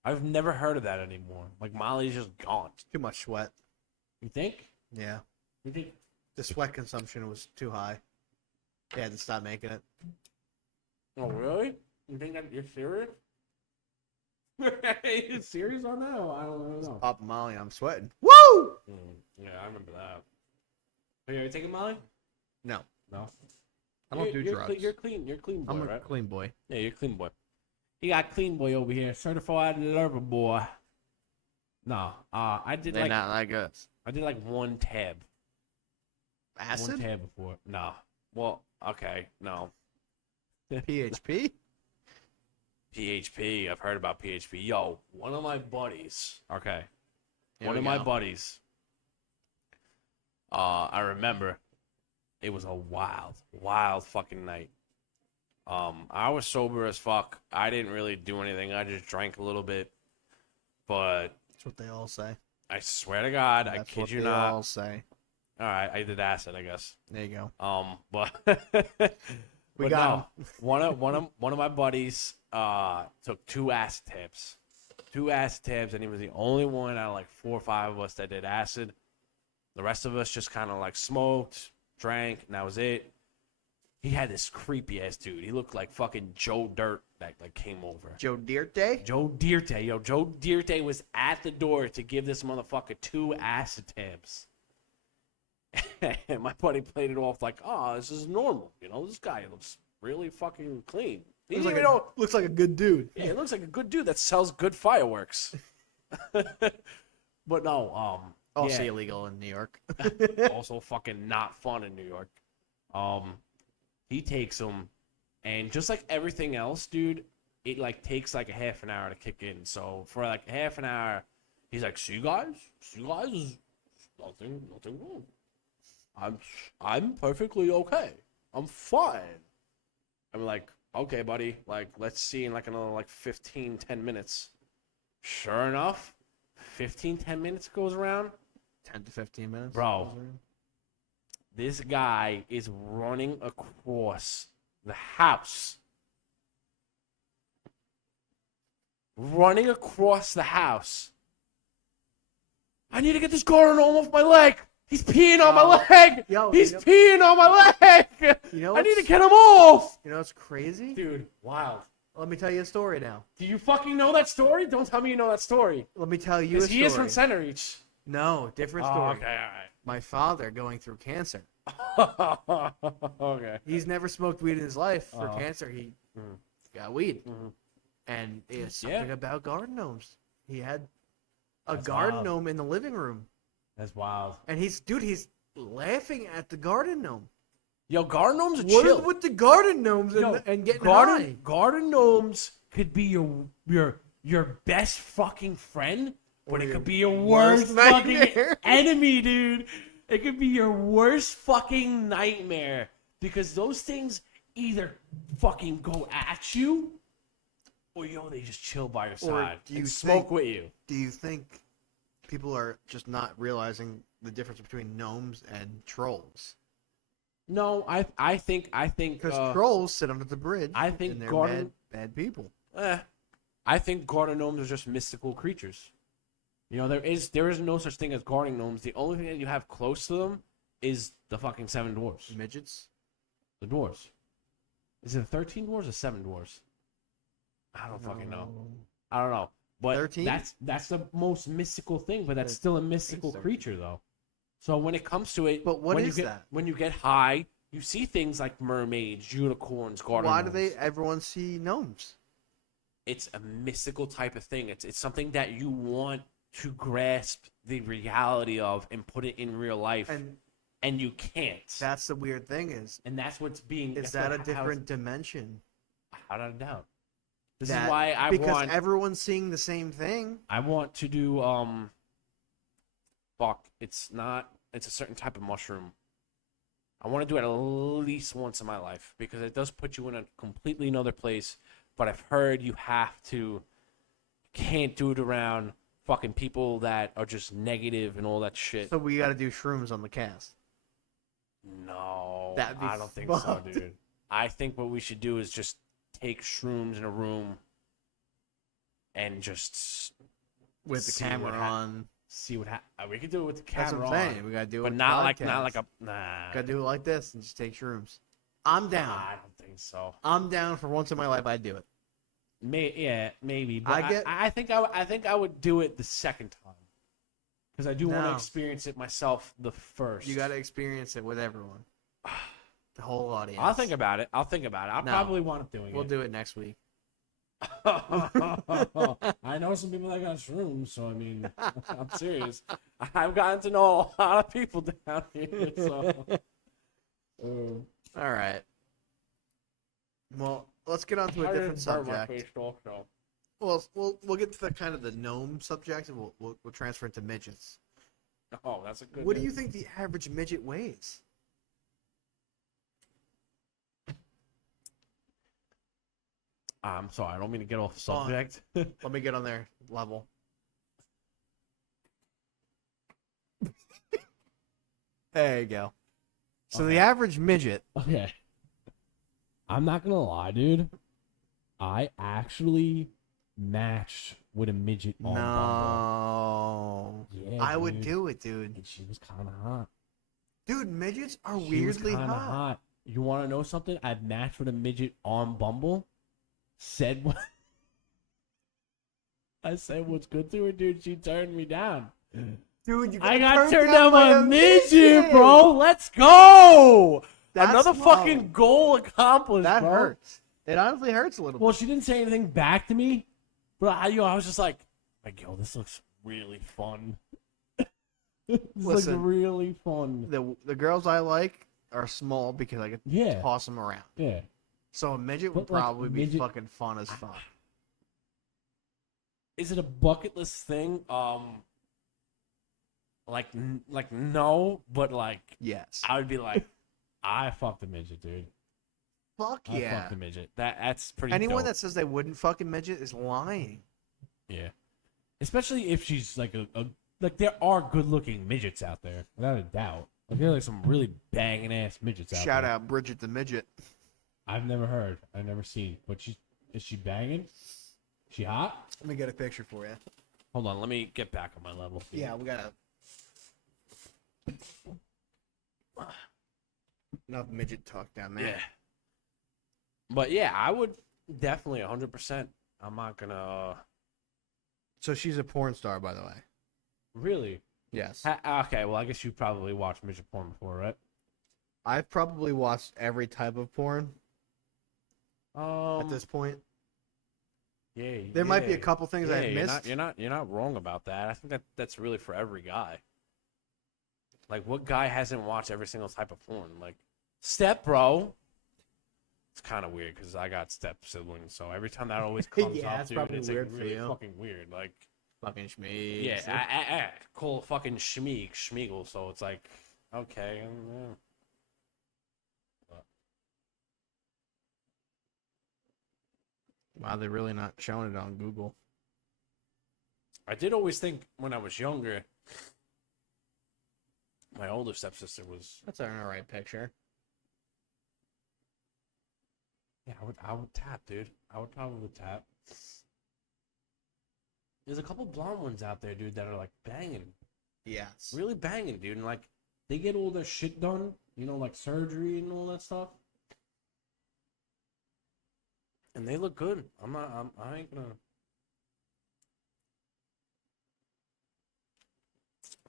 I've never heard of that anymore. Like Molly's just gone. Too much sweat. You think? Yeah. You think? The sweat consumption was too high. They had to stop making it. Oh, really? You think that you're serious? You serious on that? I don't know. Pop Molly, I'm sweating. Woo! Yeah, I remember that. Are you taking Molly? No. No. I don't do drugs. You're clean. You're clean boy, I'm a right? clean boy. Yeah, you're clean boy. You got clean boy over here, certified lover boy. No, I did They're like not like us. I did like one tab. Acid? One tab before. No. Well, okay, no. PHP? PHP. I've heard about PHP. Yo, one of my buddies. Okay. Here One we of my go. buddies. I remember it was a wild fucking night. I was sober as fuck. I didn't really do anything. I just drank a little bit. But That's what they all say. I swear to God, I That's kid what you they not. all say. All right, I did acid, I guess. There you go. But We but got no, one of my buddies took 2 acid tabs. 2 acid tabs, and he was the only one out of like 4 or 5 of us that did acid. The rest of us just kind of like smoked, drank, and that was it. He had this creepy ass dude. He looked like fucking Joe Dirt that like came over. Joe Dierte? Joe Dierte, yo, Joe Dierte was at the door to give this motherfucker 2 acid tabs. And my buddy played it off like, oh, this is normal. You know, this guy looks really fucking clean. He didn't even know. Looks like a good dude. Yeah, he looks like a good dude that sells good fireworks. But no, Also yeah. illegal in New York. Also fucking not fun in New York. He takes them, and just like everything else, dude, it like takes like a half an hour to kick in. So for like half an hour, he's like, see guys, is nothing wrong. I'm perfectly okay. I'm fine. I'm like, okay, buddy, like let's see in like another like 10 minutes. Sure enough, 10 minutes goes around. 10 to 15 minutes. Bro. This guy is running across the house. Running across the house. I need to get this garden gnome off my leg. He's peeing on my leg. He's peeing on my leg. I need to get him off. You know what's crazy? Dude, wild. Let me tell you a story now. Do you fucking know that story? Don't tell me you know that story. Let me tell you a Because story. he is from Center Reach. No, different Oh, story. okay, My father going through cancer. all right. Okay. He's never smoked weed in his life. For Uh-huh. cancer, he Mhm. got weed. Mhm. And it's Yeah. something about garden gnomes. He had a That's garden wild. gnome in the living room. That's wild. And he's laughing at the garden gnome. Yo, garden gnomes are What chill. is with the garden gnomes Yo, and getting high? garden gnomes could be your best fucking friend, but Or it your could be your worst worst fucking nightmare. enemy, dude. It could be your worst fucking nightmare because those things either fucking go at you or they just chill by your side do you and smoke think- with you. Do you think people are just not realizing the difference between gnomes and trolls? No, I think Because trolls sit under the bridge. I think and they're garden- bad people. I think garden gnomes are just mystical creatures. You know, there is no such thing as garden gnomes. The only thing that you have close to them is the fucking 7 dwarfs. Midgets. The dwarfs. Is it 13 dwarfs or 7 dwarfs? I don't fucking know. I don't know. But 13? that's the most mystical thing, but that's still a mystical 13. creature though. So when it comes to it, But what when is you get, that? When you get high, you see things like mermaids, unicorns, garden Why do gnomes. everyone see gnomes? It's a mystical type of thing. It's something that you want to grasp the reality of and put it in real life, and you can't. That's the weird thing And that's what's being. is that's that a what- different dimension? Without a doubt. This That- is why I because want. everyone's seeing the same thing. I want to do it's a certain type of mushroom. I want to do it at least once in my life because it does put you in a completely another place but I've heard you can't do it around fucking people that are just negative and all that shit. So we got to do shrooms on the cast. No, That'd be I don't think so, fucked. dude. I think what we should do is just take shrooms in a room and just With the see what camera on. see what we could do it with the That's camera what I'm saying. on, We got to do it but with not like podcast. a nah. Got to do it like this and just take shrooms. I'm down. I don't think so. I'm down for once in my life. I'd do it. Maybe. But I I think I would do it the second time because I do want to No. experience it myself the first. You got to experience it with everyone. The whole audience. I'll think about it. I'll No. probably wind up doing We'll it. do it next week. I know some people that got shrooms, so I mean, I'm serious. I've gotten to know a lot of people down here. So, All right. Well, let's get on to a different subject. Well, we'll get to the kind of the gnome subject, and we'll transfer into midgets. Oh, that's a good. What do you think the average midget weighs? I'm sorry, I don't mean to get off Go on. subject. Let me get on their level. There you go. So Okay. the average midget. Okay. I'm not gonna lie, dude. I actually matched with a midget on Bumble. No. Yeah, I would dude. do it, dude. And she was kind of hot. Dude, midgets are She was weirdly kinda hot. You want to know something? I matched with a midget on Bumble. Said what? I said what's good to her, dude. She turned me down. Dude, you I got turned down by a midget, bro. Let's go. That's Another slow. fucking goal accomplished. That bro. hurts. It honestly hurts a little bit. Well, she didn't say anything back to me, but I was just like, yo, this looks really fun. This looks Listen. really fun. The girls I like are small because I can Yeah, toss them around. yeah. So a midget would But, like, probably be midget- fucking fun as fuck. Is it a bucket list thing? Like no, but like Yes. I would be like, I fucked a midget, dude. Fuck I yeah. fucked a midget. That's pretty. Anyone dope. that says they wouldn't fucking midget is lying. Yeah, especially if she's like like there are good looking midgets out there, without a doubt. Like there are like some really banging ass midgets out Shout there. out Bridget the midget. I've never heard. I've never seen. But is she banging? She hot? Let me get a picture for you. Hold on, let me get back on my level. Yeah, we gotta. Enough midget talk down there. Yeah. But yeah, I would definitely 100%. I'm not gonna So she's a porn star, by the way. really. Yes. Okay, well I guess you probably watched midget porn before, right? I've probably watched every type of porn Um, at this point. yeah. There might be a couple things Yeah, I've missed. You're not wrong about that. I think that's really for every guy. Like, what guy hasn't watched every single type of porn? Like, Step Bro. It's kind of weird because I got step siblings, so every time that always comes Yeah, up, it's dude, probably it's weird like for really you. fucking weird. Like, Fucking schmeeg. yeah, I call it fucking Schmeagol, so it's like, okay. Wow, they're really not showing it on Google. I did always think when I was younger, my older stepsister was. That's an alright picture. Yeah, I would tap, dude. I would probably tap. There's a couple blonde ones out there, dude, that are like banging, Yes. really banging, dude, and like they get all their shit done, you know, like surgery and all that stuff, and they look good. I ain't gonna.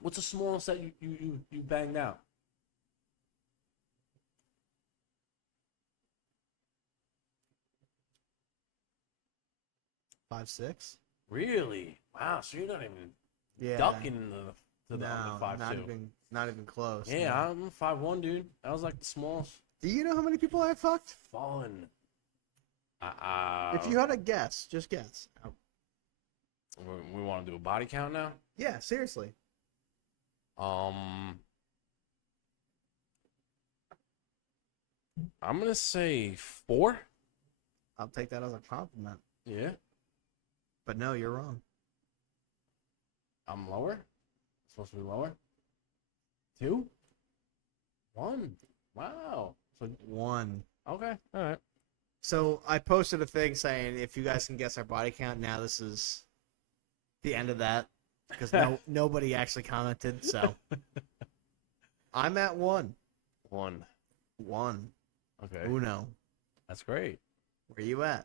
What's the smallest that you banged out? Five, 6? Really? Wow. So you're not even Yeah. ducking to the No, under 5'2". not even close. Yeah, no. I'm 5'1", dude. That was like the smallest. Do you know how many people I fucked? Fun. If you had a guess, just guess. We want to do a body count now. Yeah, seriously. I'm gonna say 4. I'll take that as a compliment. Yeah. But no, you're wrong. I'm lower. Supposed to be lower. 2. 1. Wow. So 1. okay. All right. So I posted a thing saying if you guys can guess our body count, now this is the end of that because nobody actually commented. So I'm at 1. 1. 1. Okay. Uno. That's great. Where you at?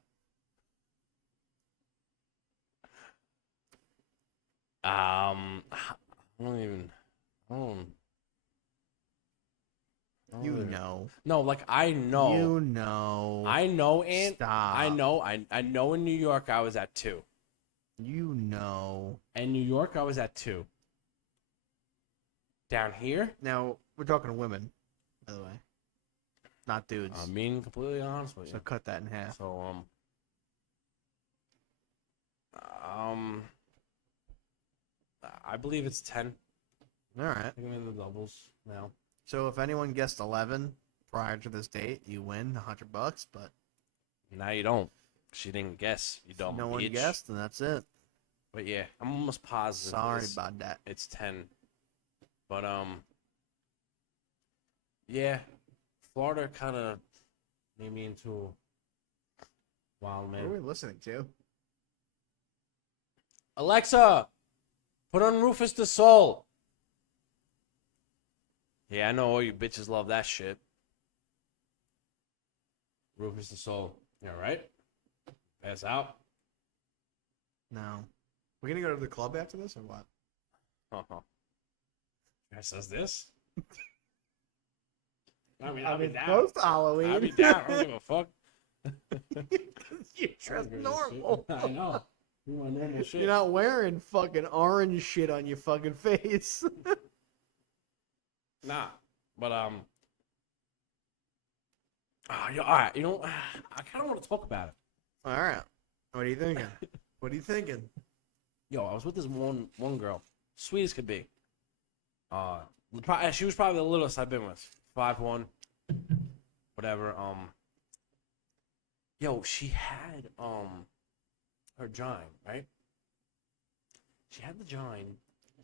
I don't even. I don't. You know. No, like I know. You know. I know, and Stop. I know. I know. In New York, I was at 2. You know. In New York, I was at 2. Down here, Now we're talking to women, by the way, not dudes. I'm being completely honest with you. So cut that in half. So I believe it's 10. All right. I think I'm in the doubles now. So if anyone guessed 11 prior to this date, you win $100. But Now you don't. She didn't guess. You don't. no one bitch. guessed, and that's it. But yeah, I'm almost positive. Sorry it's, about that. it's 10. But yeah, Florida kind of made me into a wild What are man. we listening to? Alexa, put on Rufus the Soul. Yeah, I know all you bitches love that shit. Rufus the Soul. You alright? Pass out? No. We're gonna go to the club after this, or what? Uh-huh. Guy says this? I mean, I'll be down. close to Halloween. I'll be down. I don't give a fuck. You're I dressed don't give a normal. shit. I know. You want normal shit. You're not wearing fucking orange shit on your fucking face. Nah. But, all right. You know, I kind of want to talk about it. All right. What are you thinking? What are you thinking? Yo, I was with this one girl, sweet as could be. She was probably the littlest I've been with, 5'1", whatever. Yo, she had her gine, right? She had the gine.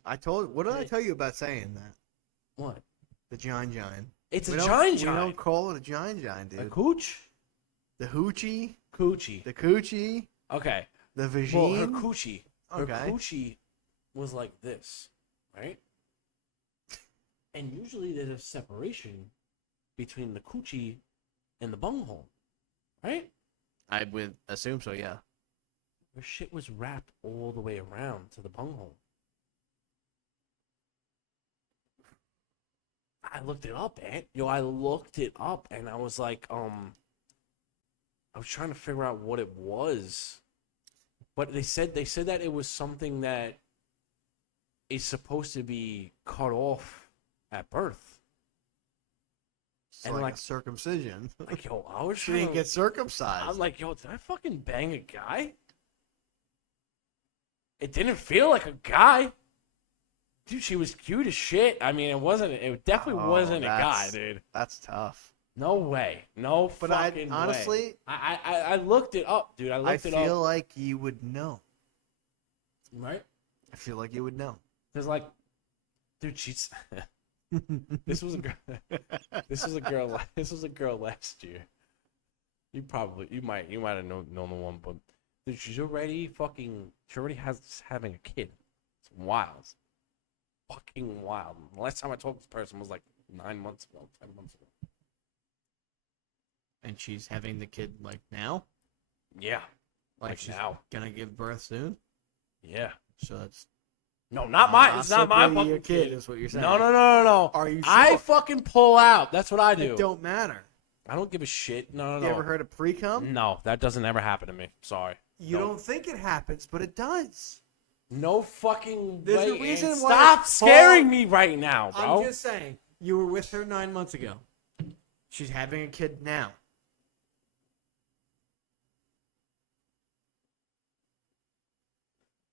What did I tell you about saying that? What? The gine. It's We a don't- gine. We don't call it a gine, dude. A cooch? The hoochie, Coochie. the coochie, Okay. the Well, vagine. her coochie. Her Okay. coochie was like this, right? And usually there's a separation between the coochie and the bunghole, right? I would assume so, yeah. Her shit was wrapped all the way around to the bunghole. I looked it up, man. I looked it up, and I was like, I was trying to figure out what it was, but they said that it was something that is supposed to be cut off at birth. So And like, like- a circumcision. Like, yo, I was She trying didn't to, get circumcised. I was like, yo, did I fucking bang a guy? It didn't feel like a guy. Dude, she was cute as shit. I mean, it definitely Oh, wasn't a guy, that's- dude. That's tough. No way. No But fucking way. honestly, I looked it up, dude. I I looked it feel up. like you would know. Right? I feel like you would know. There's like, dude, she's. This was a girl. This was a girl. This was a girl last year. You might have known the one, but dude, she already has having a kid. It's wild. It's fucking wild. The last time I talked to this person was like 9 months ago, 10 months ago. And she's having the kid like now? Yeah. Like, Like she's now. gonna give birth soon? Yeah. So that's No, not mine. It's not my possibly fucking your kid, is what you're saying. No. Are you sure? I fucking pull out. That's what I do. It don't matter. I don't give a shit. No. You ever heard of pre-cum? No, that doesn't ever happen to me. Sorry. You No. don't think it happens, but it does. No fucking There's a way. reason And why- Stop scaring Hold- me right now, bro. I'm just saying. You were with her 9 months ago. She's having a kid now.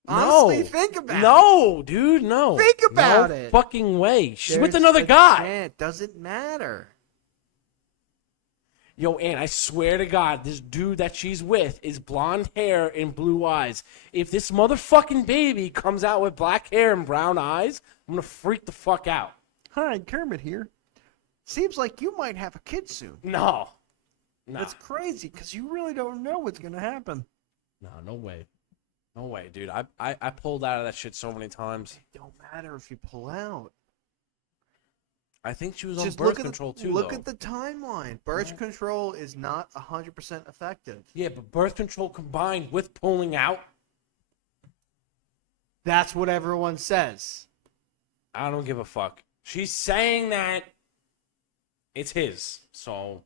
Honestly, think about it. No, dude, no. Think about no it. fucking way. She's with There's another a guy. chance. Doesn't matter. Yo, Ann, I swear to God, this dude that she's with is blonde hair and blue eyes. If this motherfucking baby comes out with black hair and brown eyes, I'm gonna freak the fuck out. Hi, Kermit here. Seems like you might have a kid soon. No. Nah. That's crazy, because you really don't know what's going to happen. No, no way. No way, dude. I pulled out of that shit so many times. It don't matter if you pull out. I think she was on Just birth control too, look though. at the timeline. Birth control is not 100% effective. Yeah, but birth control combined with pulling out, That's what everyone says. I don't give a fuck. She's saying that it's his, so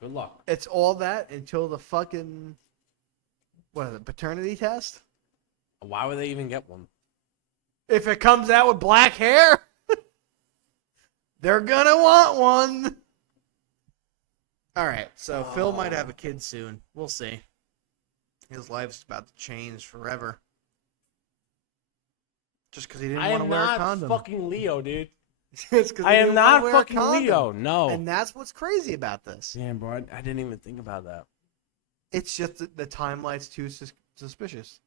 good luck. It's all that until the fucking, what is it, paternity test? Why would they even get one? If it comes out with black hair, they're gonna want one. All right, so Phil might have a kid soon. We'll see. His life's about to change forever. Just because he didn't I want to am wear a not condom. fucking Leo, dude. It's 'cause he I am didn't not wanna wear a fucking condom. Leo. No. And that's what's crazy about this. Damn, bro, I didn't even think about that. It's just that the timeline's too suspicious.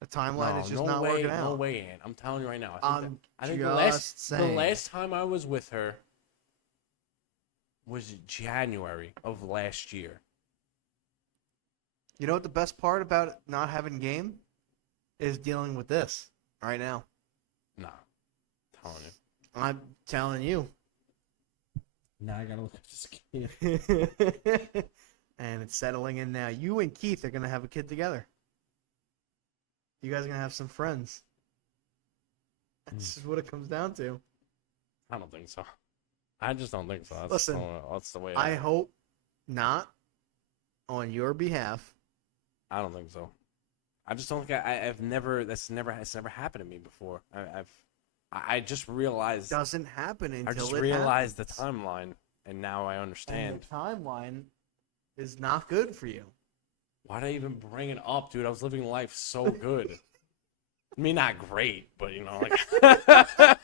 The timeline is just no not way, working out. No way, Ann. I'm telling you right now. I think just the saying. last time I was with her was January of last year. You know what the best part about not having game is dealing with this right now. Nah, I'm telling you. I'm telling you. Now I gotta look at this kid. And it's settling in now. You and Keith are gonna have a kid together. You guys are gonna have some friends. This is what it comes down to. I don't think so. I just don't think so. Listen, That's the way. I hope not on your behalf. I don't think so. I just don't think I've never. It's never happened to me before. I just realized. Doesn't happen until I just it realized happens. the timeline, and now I understand. And the timeline is not good for you. Why did I even bring it up, dude? I was living life so good. I mean, not great, but you know, like.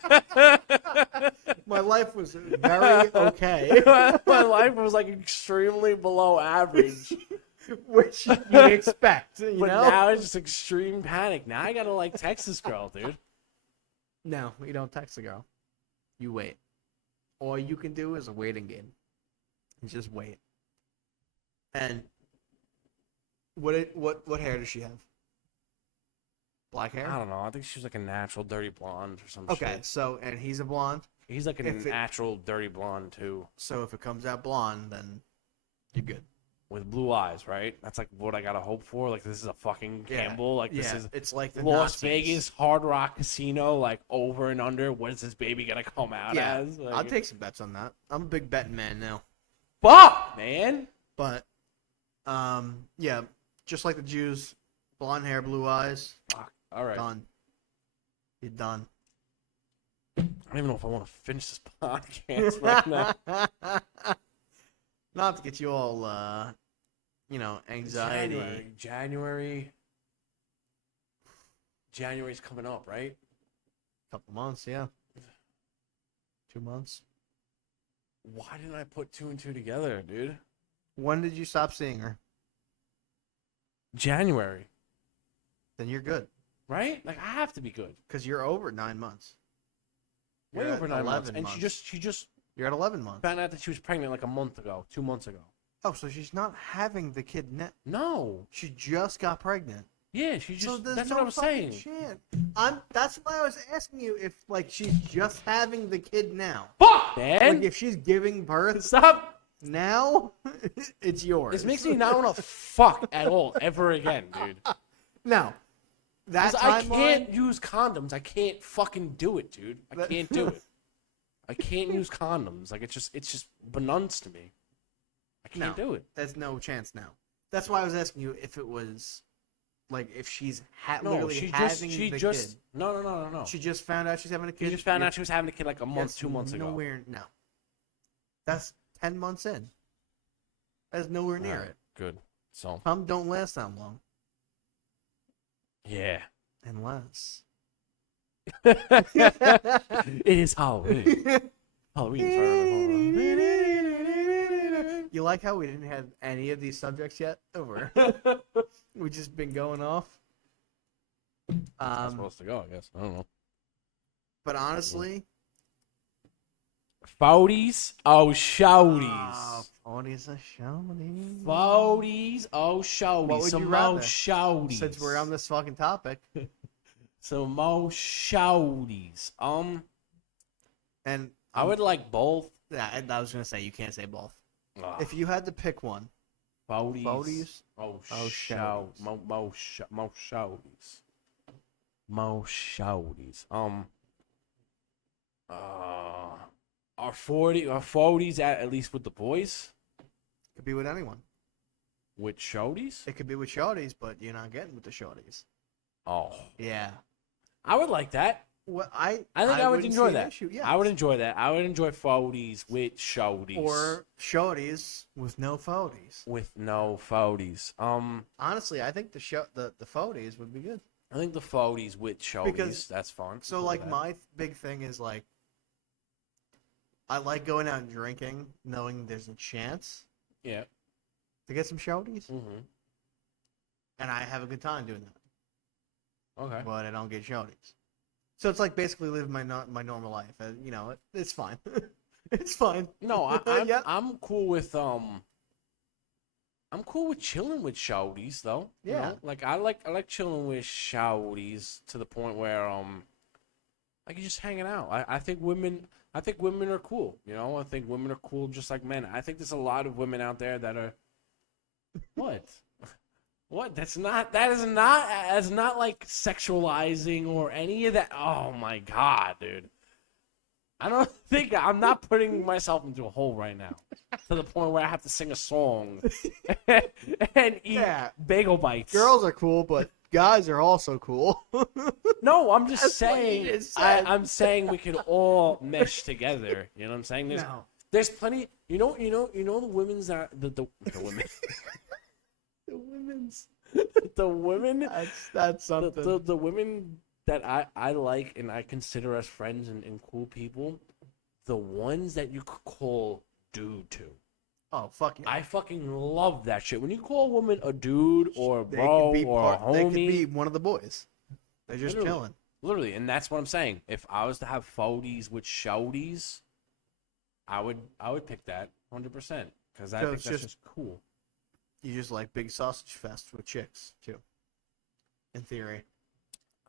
My life was very okay. My life was like extremely below average. Which you expect, you But know? now it's just extreme panic. Now I gotta like text this girl, dude. No, you don't text the girl. You wait. All you can do is a waiting game. You just wait. And what hair does she have? Black hair? I don't know. I think she was like a natural dirty blonde or some Okay, shit. so and he's a blonde. He's like a if it- natural dirty blonde too, So if it comes out blonde, then you're good. with blue eyes, right? That's like what I gotta hope for. Like this is a fucking Yeah. gamble. Like this Yeah, is it's like the Las Nazis. Vegas Hard Rock Casino, like over and under. What is this baby gonna come out Yeah, as? Like, I'll take some bets on that. I'm a big betting man now. fuck, man. But, yeah, just like the Jews, blonde hair, blue eyes, Fuck. All right. done. You're done. I don't even know if I want to finish this podcast right now. Not to get you all, anxiety. January's coming up, right? Couple months, yeah. 2 months. Why didn't I put 2 and 2 together, dude? When did you stop seeing her? January, Then you're good. right? Like I have to be good. Because you're over 9 months. Way You're over at 9 months. 11 And months. she just You're at 11 months. found out that she was pregnant like a month ago, 2 months ago. Oh, so she's not having the kid now. No. She just got pregnant. Yeah, she just. So there's That's no what I was fucking saying. chance. That's why I was asking you if, like, she's just having the kid now. Fuck, Like, man. if she's giving birth Stop. now, it's yours. This makes me not want to fuck at all ever again, dude. No. That 'Cause I timeline. can't use condoms. I can't fucking do it, dude. I That- can't do it. I can't use condoms. Like it's just benunts to me. I can't do it. There's no chance now. That's why I was asking you if it was, like, if she's No, literally she having just the just kid. no. She just found out she's having a kid. She just found You're- out she was having a kid like a month, that's 2 months ago. Nowhere, no. That's 10 months in. That's nowhere near Alright, it. good. So Some don't last that long. yeah, Unless. it is Halloween. Halloween is right around the corner. You like how we didn't have any of these subjects yet? Over. We've just been going off. I'm supposed to go, I guess. I don't know. But honestly, Fouties, oh shouties. Fouties are shouties. Fouties, oh shouties. What would Some you more rather? shouties. Since we're on this fucking topic, Some more shouties. and I would like both. Yeah, I was gonna say you can't say both. Ugh. If you had to pick one, Fouties. Fouties. Oh, shouties. Mo shouties. Mo shouties. Are 40s at least with the boys? could be with anyone. With shouties? It could be with shorties, but you're not getting with the shorties. Oh. Yeah. I would like that. Well, I think I would wouldn't enjoy see an that. issue, yeah. I would enjoy that. I would enjoy 40s with shouties. Or shorties with no fouties. with no 40s. Honestly, I think the fouties would be good. I think the 40s with shouties. Because- That's fun. So Cool like with that. my big thing is like, I like going out and drinking, knowing there's a chance Yeah. to get some shorties, Mm-hmm. and I have a good time doing that. Okay. But I don't get shorties. So it's like basically living my normal life. It's fine. It's fine. No, Yeah. I'm cool with I'm cool with chilling with shouties though. You Yeah. know? Like I like chilling with shouties to the point where like you're just hanging out. I think women are cool. You know, I think women are cool just like men. I think there's a lot of women out there that are what? What? That's not like sexualizing or any of that. Oh my god, dude. I'm not putting myself into a hole right now to the point where I have to sing a song and eat Yeah. bagel bites. Girls are cool, but guys are also cool. No, I'm just That's what you saying. just said. I'm saying we can all mesh together. You know what I'm saying? No. There's plenty. You know the women's that the women The women's. the women That's something. the women that I like and I consider as friends and cool people, the ones that you could call dude to. Oh fuck yeah. I fucking love that shit. When you call a woman a dude or a They bro could be or a They could homie, be one of the boys. They're just Literally. chilling. literally, and that's what I'm saying. If I was to have fouties with shouties, I would pick that 100% because I So think it's that's just- just cool. You just like big sausage fest with chicks too. In theory.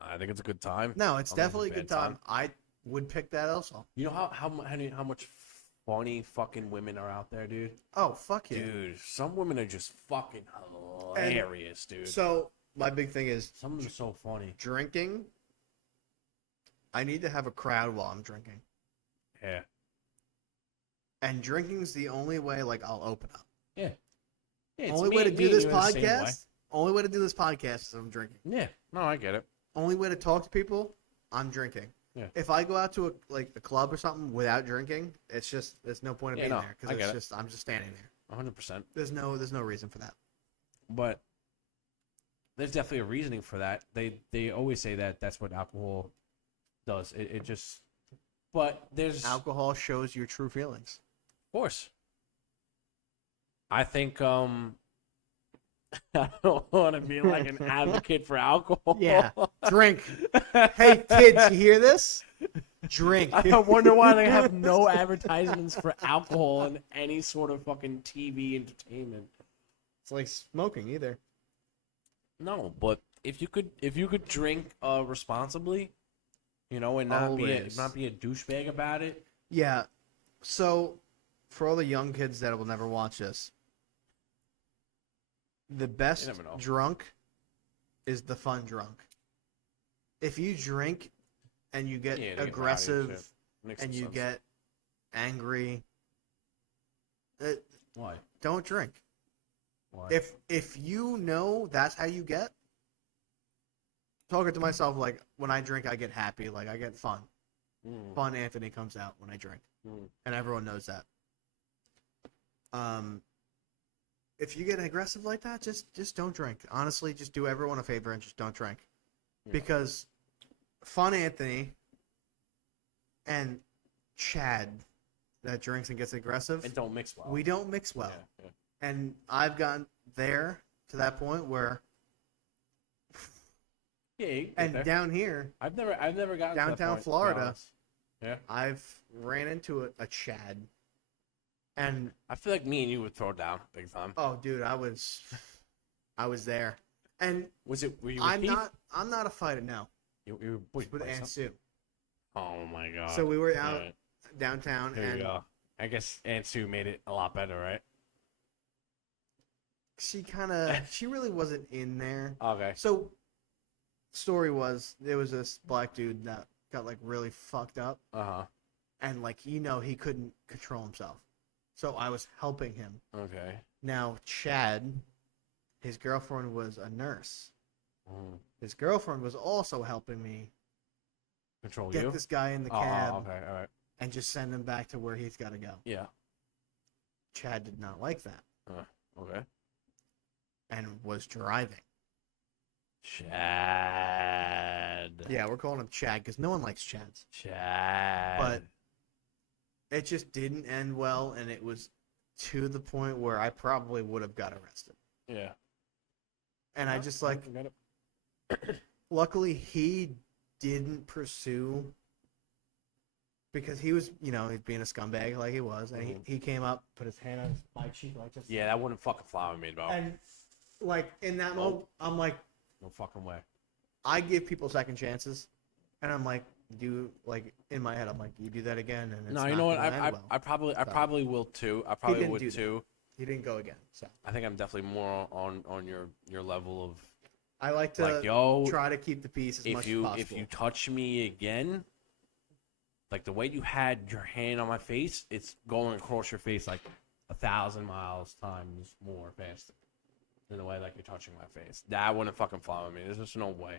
I think it's a good time. No, it's I don't think definitely a it's a good bad time. I would pick that also. You know how much funny fucking women are out there, dude? Oh fuck yeah. Dude, some women are just fucking hilarious, dude. So my big thing is Some of them are so funny. drinking. I need to have a crowd while I'm drinking. Yeah. And drinking's the only way like I'll open up. Yeah. Yeah, it's Only me- way to me do and this you in the same way. podcast. Only way to do this podcast is I'm drinking. Yeah. No, I get it. Only way to talk to people, I'm drinking. Yeah. If I go out to a club or something without drinking, it's just there's no point in Yeah, being no, there I because get it. it's just I'm just standing there. 100%. There's no reason for that. But there's definitely a reasoning for that. They always say that that's what alcohol does. It just. But there's. Alcohol shows your true feelings. Of course. I think I don't want to be like an advocate for alcohol. Yeah. Drink. Hey kids, you hear this? Drink. I wonder why they have no advertisements for alcohol in any sort of fucking TV entertainment. It's like smoking either. No, but if you could drink responsibly, you know, and not Always. be a douchebag about it. Yeah. So, for all the young kids that will never watch this, the best never know. drunk is the fun drunk. If you drink and you get Yeah, to get rowdy and aggressive shit. Makes and some you sense. get angry, Why? don't drink. Why? If you know that's how you get, talking to myself like when I drink I get happy, like I get fun. Fun Anthony comes out when I drink. Mm. And everyone knows that. If you get aggressive like that, just don't drink. Honestly, just do everyone a favor and just don't drink. Yeah. Because Fun Anthony and Chad that drinks and gets aggressive. And don't mix well. We don't mix well. Yeah. And I've gotten there to that point where, Yeah. You get and there. down here, I've never gotten to that downtown point, to be Florida, honest. Yeah. I've ran into a Chad, and I feel like me and you would throw down big time. oh, dude, I was there, and Were you with Keith? I'm not a fighter now. You were With Aunt Sue. Oh my god. So we were out Alright, downtown, Here and you go. I guess Aunt Sue made it a lot better, right? she really wasn't in there. Okay. So, story was there was this black dude that got like really fucked up, Uh-huh. and like he couldn't control himself. So I was helping him. Okay. Now Chad, his girlfriend was a nurse. Mm. His girlfriend was also helping me Control get you? this guy in the Oh, cab okay, alright. and just send him back to where he's got to go. Yeah. Chad did not like that Okay. and was driving. Chad. Yeah, we're calling him Chad because no one likes Chads. Chad. But it just didn't end well, and it was to the point where I probably would have got arrested. Yeah. And I just like, Got it. luckily he didn't pursue because he was, he's being a scumbag like he was, and he came up, put his hand on my cheek like this. Yeah, that wouldn't fucking fly with me, bro. And like in that moment, I'm like, No fucking way. I give people second chances, and I'm like, in my head, I'm like, you do that again, and it's No, you not know what? gonna end well. I probably will too. I probably didn't would do that. too. He didn't go again, so I think I'm definitely more on your level of I like to like, yo, try to keep the peace as much as possible. if you touch me again, like the way you had your hand on my face, it's going across your face like 1,000 miles times more faster than the way like you're touching my face. That wouldn't fucking fly with me. There's just no way.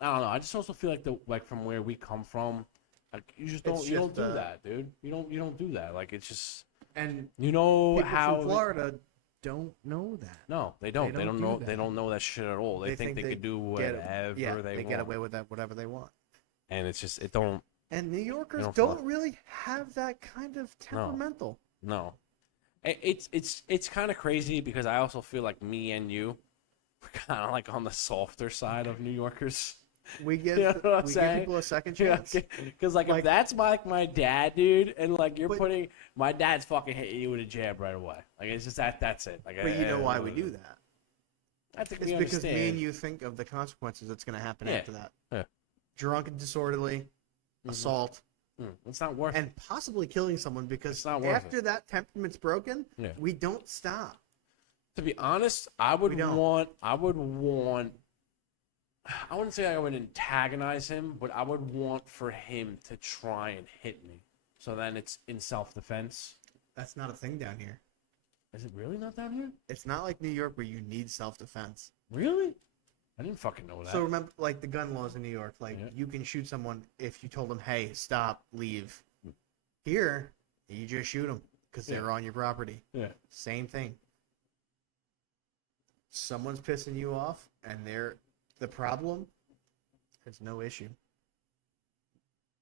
I don't know. I just also feel like from where we come from, like you just don't do that, dude. You don't do that. Like it's just and you know people how from Florida don't know that. No, they don't. They don't don't do know. that. They don't know that shit at all. They think they could do whatever they get want. away with that, whatever they want. And it's just it don't. And New Yorkers don't don't fly. really have that kind of temperamental. No, it's kind of crazy because I also feel like me and you, we're kind of like on the softer side of New Yorkers. We give You know what I'm we give saying? people a second Yeah, chance. because like if Like- that's my dad, dude, and like you're But- putting my dad's fucking hitting you with a jab right away. Like it's just that's it. Like But you know why we do that? I think It's we because understand. me and you think of the consequences that's going to happen Yeah. after that. Yeah. Drunk and disorderly, Mhm. assault, It's not worth. and possibly killing someone because It's not worth after that temperament's broken, Yeah. we don't stop. To be honest, I would We don't. want. I wouldn't say I would antagonize him, but I would want for him to try and hit me. So then it's in self-defense. That's not a thing down here. Is it really not down here? It's not like New York where you need self-defense. Really? I didn't fucking know that. So remember, like the gun laws in New York, like Yeah. you can shoot someone if you told them, "Hey, stop, leave." Here, you just shoot them because Yeah. they're on your property. Yeah. Same thing. Someone's pissing you off, and they're the problem. It's no issue.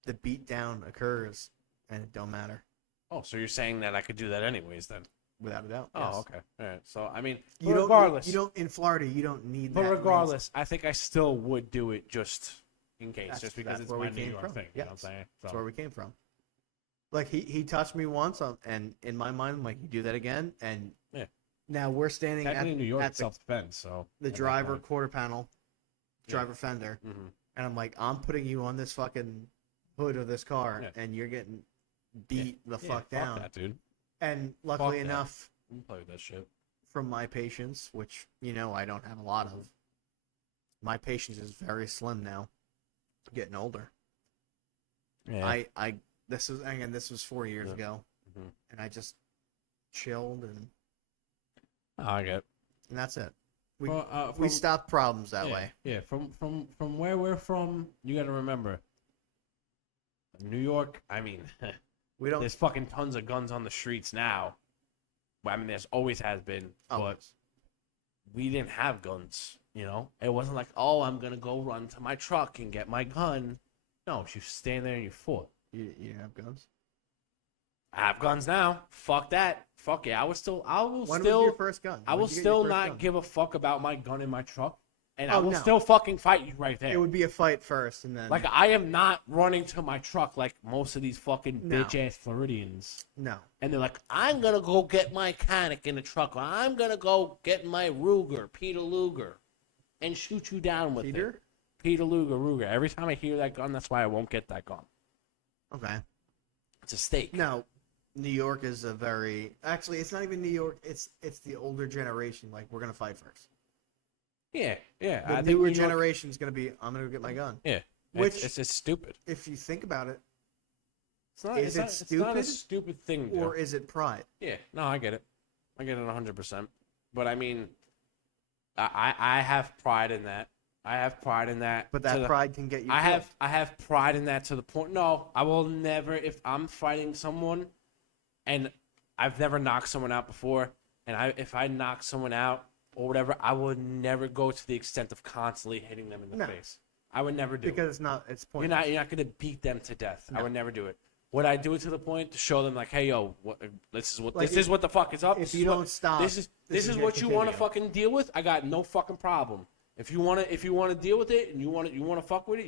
The beatdown occurs, and it don't matter Oh, so you're saying that I could do that anyways then? without a doubt. Oh, yes. okay. All right. So I mean, You don't. regardless, You don't in Florida. You don't need. but that regardless, I think I still would do it just in case, That's- just because that's it's where my we New came York from. thing. You know what I'm Yes. saying? That's So, where we came from. Like he touched me once, and in my mind, I'm like, you do that again, and Yeah. now we're standing technically in New York, at it's self-defense. So the driver quarter panel, Yeah. driver fender, Mm-hmm. and I'm like, I'm putting you on this fucking hood of this car, Yeah. and you're getting beat the Yeah, fuck down. that, dude. And luckily Fuck that. enough, You can play with that shit. from my patience, which I don't have a lot of, my patience is very slim now. Getting older. Yeah. This was 4 years Yeah. ago, Mhm. and I just chilled, and I get. that's it. We From, we stop problems that yeah, way. Yeah, from where we're from, you got to remember, New York. I mean, We don't. there's fucking tons of guns on the streets now. Well, I mean, there's always has been, but Always. we didn't have guns. You know, it wasn't like, oh, I'm gonna go run to my truck and get my gun. No, you stand there and you fought. You didn't have guns. I have guns now. Fuck that. Fuck yeah. I will When still. was your first gun? I will When did you get your still first not gun? give a fuck about my gun in my truck, and I Oh, will no. still fucking fight you right there. It would be a fight first, and then Like I am not running to my truck like most of these fucking No. bitch ass Floridians. no. And they're like, I'm gonna go get my Canic in the truck, or I'm gonna go get my Ruger, Peter Luger, and shoot you down with it. Peter? Peter Luger, Ruger. Every time I hear that gun, that's why I won't get that gun. Okay. It's a stake. No, New York is a very actually. It's not even New York. It's the older generation. Like we're gonna fight first. Yeah, yeah. The I think newer New York- generation is gonna be. I'm gonna go get my gun. Yeah, Which- it's just stupid. If you think about it, It's not. Is it's it not, It's not a stupid, stupid thing. or Or is it pride? yeah, no, I get it. I get it 100%. But I mean, I have pride in that. I have pride in that. But to that the- pride can get you. I have pride in that to the point. No, I will never. If I'm fighting someone, and I've never knocked someone out before, and if I knock someone out or whatever, I would never go to the extent of constantly hitting them in the No. face. I would never do it. because it's not. It's You're pointless. not gonna beat them to death. I No. would never do it. Would I do it to the point to show them like, hey yo, this is what Like, this is what the fuck is up. If This you is what- don't stop, this is gonna what you want to continue. fucking deal with. I got no fucking problem. If you wanna deal with it and you wanna fuck with it,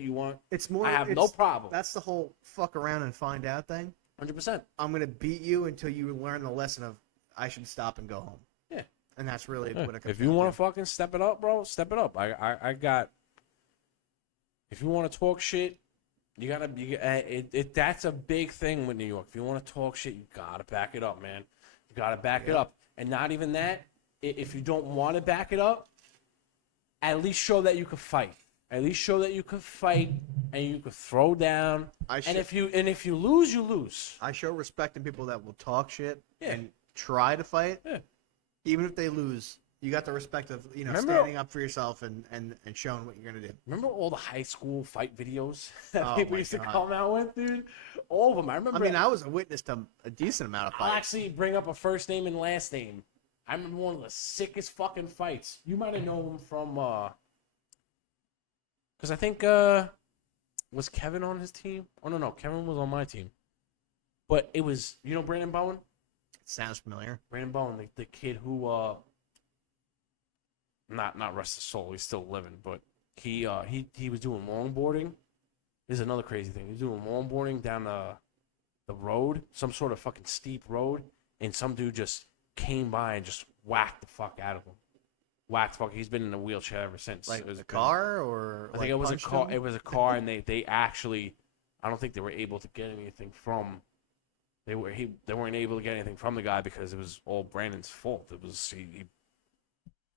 It's more. I have no it's- problem. That's the whole fuck around and find out thing. 100%. I'm gonna beat you until you learn the lesson of I should stop and go home. Yeah. And that's really Yeah. what it comes If you down want to. to fucking step it up, bro, step it up. I got. If you want to talk shit, you gotta be. That's a big thing with New York. If you want to talk shit, you gotta back it up, man. You gotta back it Yep. up, and not even that. If you don't want to back it up, at least show that you could fight. At least show that you could fight and you could throw down. And if you lose, you lose. I show respect in people that will talk shit Yeah. and try to fight, Yeah. even if they lose. You got the respect of Remember- standing up for yourself and showing what you're gonna do. Remember all the high school fight videos that Oh people my used to God. come out with, dude? All of them. I remember. I mean, I was a witness to a decent amount of I'll fights. actually bring up a first name and last name. I remember one of the sickest fucking fights. You might have known him from, because I think, was Kevin on his team? Oh, no, Kevin was on my team. But it was, Brandon Bowen? Sounds familiar. Brandon Bowen, the kid who, not rest his soul, he's still living, but he was doing longboarding. This is another crazy thing. He was doing longboarding down the road, some sort of fucking steep road, and some dude just came by and just whacked the fuck out of him. Whacked the fuck. He's been in a wheelchair ever since. Like It was a crazy. car or I think it was a car. It was a car, and they actually, I don't think they were able to get anything from. They weren't able to get anything from the guy because it was all Brandon's fault. It was he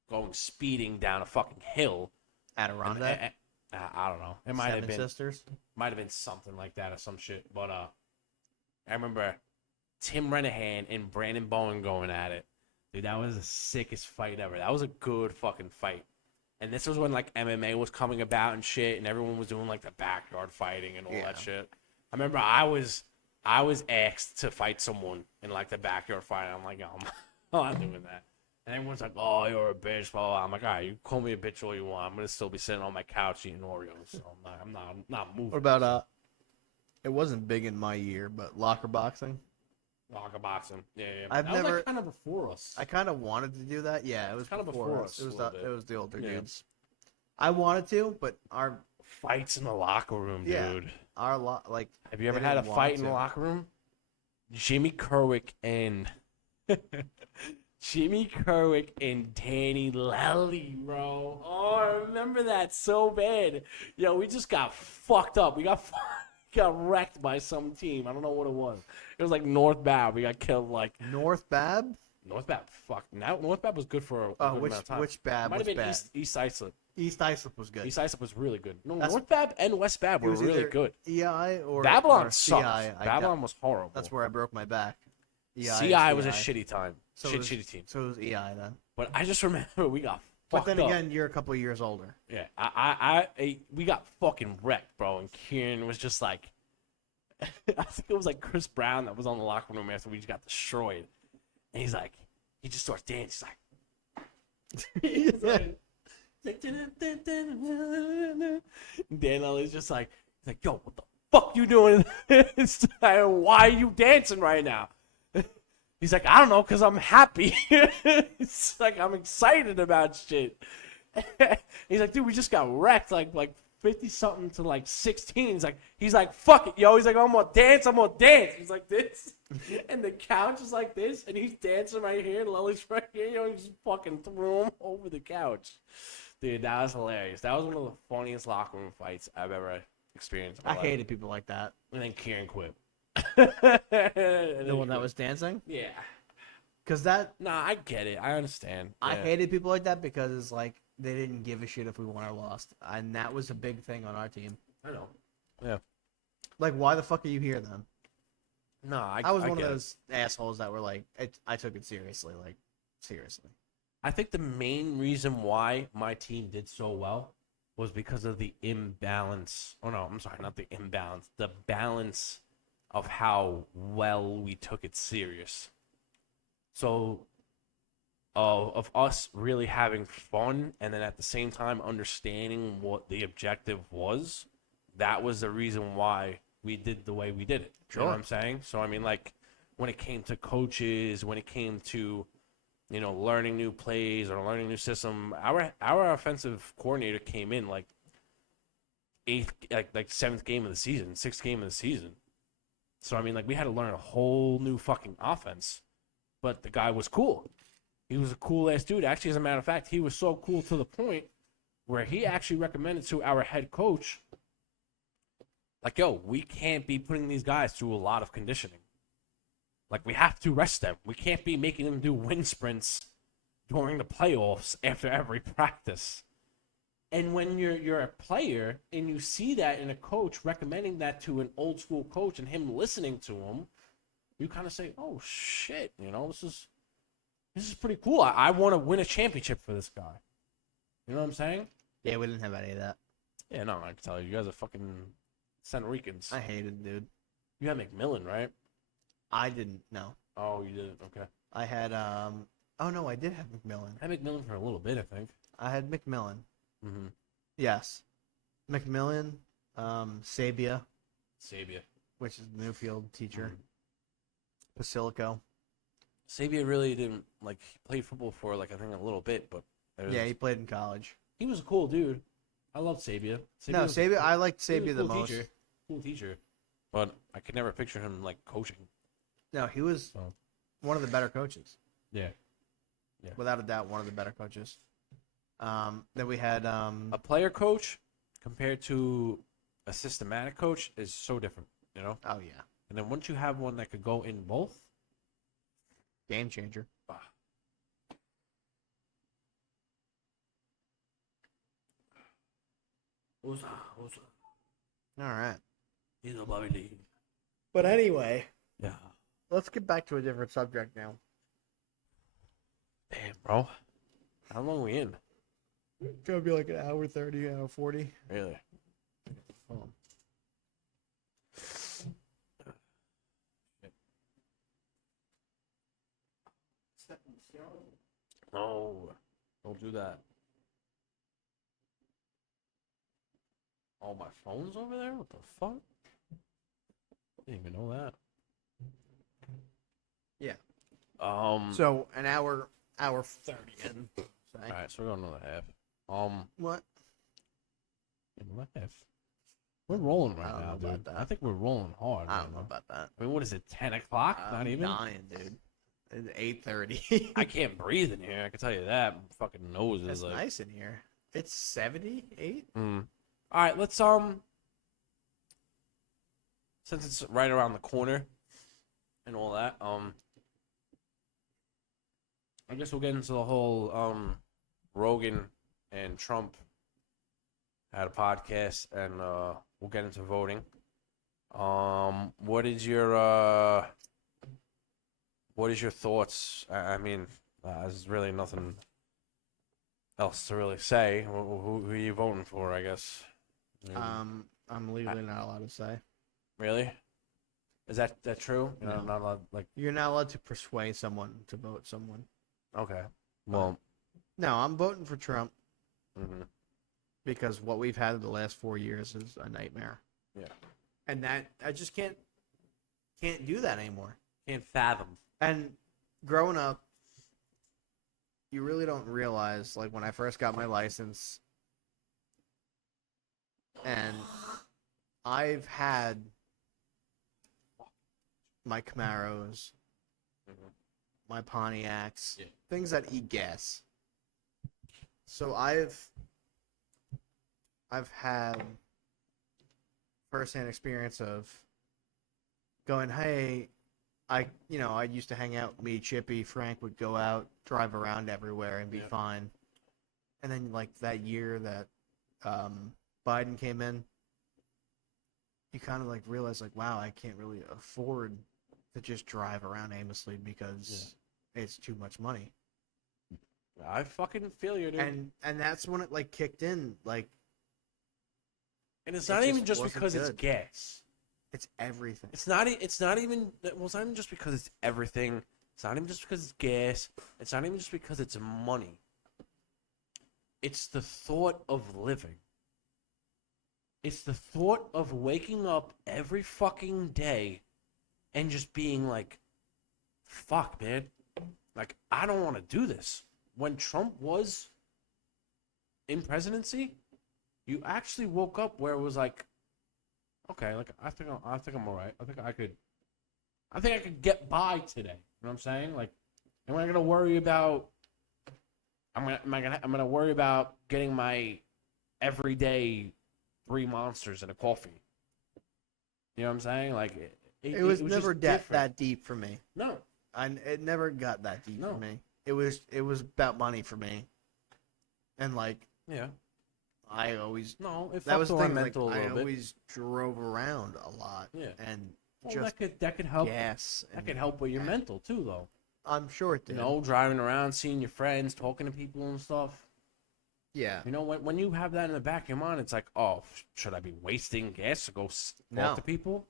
going speeding down a fucking hill. Adirondack. I don't know. It might have Seven been Sisters. something like that or some shit. But I remember Tim Renahan and Brandon Bowen going at it. Dude, that was the sickest fight ever. That was a good fucking fight. And this was when like MMA was coming about and shit, and everyone was doing like the backyard fighting and all Yeah. that shit. I remember I was asked to fight someone in like the backyard fight. I'm like, oh, I'm not doing that. And everyone's like, oh, you're a bitch, blah, blah, blah. I'm like, all right, you call me a bitch all you want. I'm gonna still be sitting on my couch eating Oreos. So I'm not moving. What about it wasn't big in my year, but locker boxing. Locker boxing? Yeah. I've that was never- like kind of before us. I kind of wanted to do that. Yeah, it was Kinda before before us. us It a was little the, bit. it was the older Yeah. dudes. I wanted to, but our Fights in the locker room, Yeah. dude. like Have you ever they had a didn't want fight in to. the locker room? Jimmy Kerwick and Danny Lally, bro. Oh, I remember that so bad. Yo, we just got fucked up. We got wrecked by some team. I don't know what it was. It was like North Bab. We got killed like North Bab. North Bab. Fuck. Now North Bab was good for a Oh, good which amount of time. which Bab Might was have been bad? East Islip. East Islip was good. East Islip was really good. No, That's- North Bab and West Bab It were was really either good. EI or Babylon or sucked. CI. Babylon was horrible. That's where I broke my back. EI or CI was a CI. shitty time. So it was- Shitty team. So it was EI then. But I just remember we got But fucked then up. again, you're a couple of years older. Yeah, we got fucking wrecked, bro. And Kieran was just like, I think it was like Chris Brown that was on the locker room after we just got destroyed. And he's like, he just starts dancing. He's like, Daniel is just like, he's like, yo, what the fuck you doing? Why are you dancing right now? He's like, I don't know, because I'm happy. It's like, I'm excited about shit. He's like, dude, we just got wrecked, like 50 something to like 16. He's like, fuck it, yo. He's like, I'm gonna dance. He's like this, and the couch is like this, and he's dancing right here. Lily's right here, yo. He just fucking threw him over the couch, dude. That was hilarious. That was one of the funniest locker room fights I've ever experienced. I hated people like that. And then Kieran quit. The one that was dancing? Yeah. Because that, Nah, I get it. I understand. I Yeah. hated people like that because it's like they didn't give a shit if we won or lost. And that was a big thing on our team. I know. Yeah. Like, why the fuck are you here then? No, I was one of get it. those assholes that were like, I took it seriously. Like, seriously. I think the main reason why my team did so well was because of the imbalance. Oh, no, I'm sorry, not the imbalance. The balance of how well we took it serious. So, of us really having fun and then at the same time understanding what the objective was, that was the reason why we did the way we did it. You know what Sure. I'm saying? So, I mean, like, when it came to coaches, when it came to, you know, learning new plays or learning new system, our offensive coordinator came in like seventh game of the season, sixth game of the season. So I mean, like, we had to learn a whole new fucking offense. But the guy was cool. He was a cool ass dude. Actually, as a matter of fact, he was so cool to the point where he actually recommended to our head coach, like, yo, we can't be putting these guys through a lot of conditioning. Like, we have to rest them. We can't be making them do wind sprints during the playoffs after every practice. And when you're a player and you see that in a coach recommending that to an old school coach and him listening to him, you kind of say, "Oh shit, you know, this is pretty cool. I want to win a championship for this guy." You know what I'm saying? Yeah, we didn't have any of that. Yeah, no, I can tell you, you guys are fucking Puerto Ricans. I hated it, dude. You had McMillan, right? I didn't know. Oh, you didn't. Okay. I had, oh no, I did have McMillan. I had McMillan for a little bit, I think. I had McMillan. Mm-hmm. Yes. McMillan, Sabia, Sabia. which is the Newfield teacher. Basilico. Sabia really didn't, like, he played football for, like, I think a little bit, but Yeah, he played in college. he was a cool dude. I loved Sabia. No, was- Sabia, I liked he was a Sabia the cool most. teacher. Cool teacher. But I could never picture him, like, coaching. No, he was So, one of the better coaches. yeah. Without a doubt, one of the better coaches. Then we had, A player coach compared to a systematic coach is so different, you know? oh yeah, And then once you have one that could go in both, game changer. who's All right. he's a Bobby. But anyway, Yeah. let's get back to a different subject now. Damn, bro. How long are we in? It's gonna be like an hour 30, hour 40. Really? No, don't do that. Oh, my phone's over there? What the fuck? Didn't even know that. Yeah. So, So an hour 30 in. Say. alright, so we're going another half. What? Another half. We're rolling right I don't now, know about dude. that. I think we're rolling hard. I right don't know now. about that. I mean, what is it, 10 o'clock? Not I'm even? dying, dude. It's 8:30. I can't breathe in here, I can tell you that. My fucking nose is It's like... nice in here. It's 78. Alright, let's, since it's right around the corner and all that, I guess we'll get into the whole, Rogan and Trump had a podcast, and, we'll get into voting. What is your thoughts? I mean, there's really nothing else to really say. Who are you voting for, I guess? I'm legally not allowed to say. Really? Is that true? You're No. not allowed, like, You're not allowed to persuade someone to vote someone. okay. Well, No, I'm voting for Trump mhm. because what we've had in the last 4 years is a nightmare. Yeah. And that I just can't do that anymore. Can't fathom. And growing up, you really don't realize, like, when I first got my license, and I've had my Camaros, Mhm. my Pontiacs, Yeah. things that eat gas. So I've had firsthand experience of going, hey, I used to hang out, me, Chippy, Frank would go out, drive around everywhere and be Yeah. fine. And then like that year that Biden came in, you kind of like realize like, wow, I can't really afford to just drive around aimlessly because it's too much money. I fucking feel you, dude. And that's when it like kicked in, like And it's it not just even just wasn't because it's good. gas. It's everything. It's not even. Well, it's not even just because it's everything. It's not even just because it's gas. It's not even just because it's money. It's the thought of living. It's the thought of waking up every fucking day and just being like, fuck, man. Like, I don't want to do this. When Trump was in presidency, you actually woke up where it was like, okay, like I think I'm all right. I think I could get by today. You know what I'm saying? Like, am I gonna worry about? I'm gonna worry about getting my everyday 3 monsters and a coffee. You know what I'm saying? Like, It was just never different. that deep for me. No, It never got that deep No. for me. It was about money for me, and like yeah, I always no. It that was fucked the with thing. my Like mental a I little bit. always drove around a lot, Yeah. and Well, just that could help. gas. That And could help with your mental too, though. I'm sure it You did. know, driving around, seeing your friends, talking to people and stuff. Yeah. You know, when you have that in the back of your mind, it's like, oh, should I be wasting gas to go talk No. to people?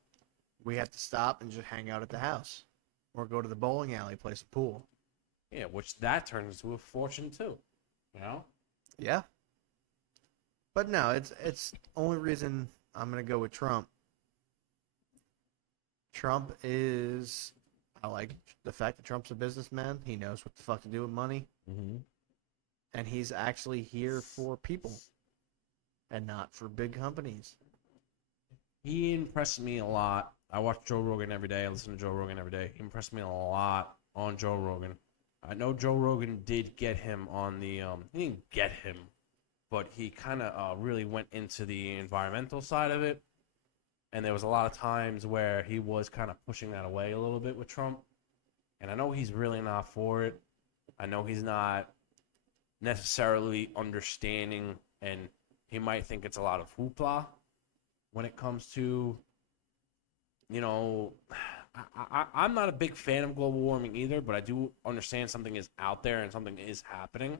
We had to stop and just hang out at the house, or go to the bowling alley, play some pool. Yeah, which that turns into a fortune too. You know? Yeah. But no, it's only reason I'm gonna go with Trump. Trump is. I like the fact that Trump's a businessman. He knows what the fuck to do with money, Mm-hmm. and he's actually here for people, and not for big companies. He impressed me a lot. I watch Joe Rogan every day. I listen to Joe Rogan every day. He impressed me a lot on Joe Rogan. I know Joe Rogan did get him on the. He didn't get him, but he kind of really went into the environmental side of it. And there was a lot of times where he was kind of pushing that away a little bit with Trump. And I know he's really not for it. I know he's not necessarily understanding, and he might think it's a lot of hoopla when it comes to, you know, I'm not a big fan of global warming either, but I do understand something is out there and something is happening.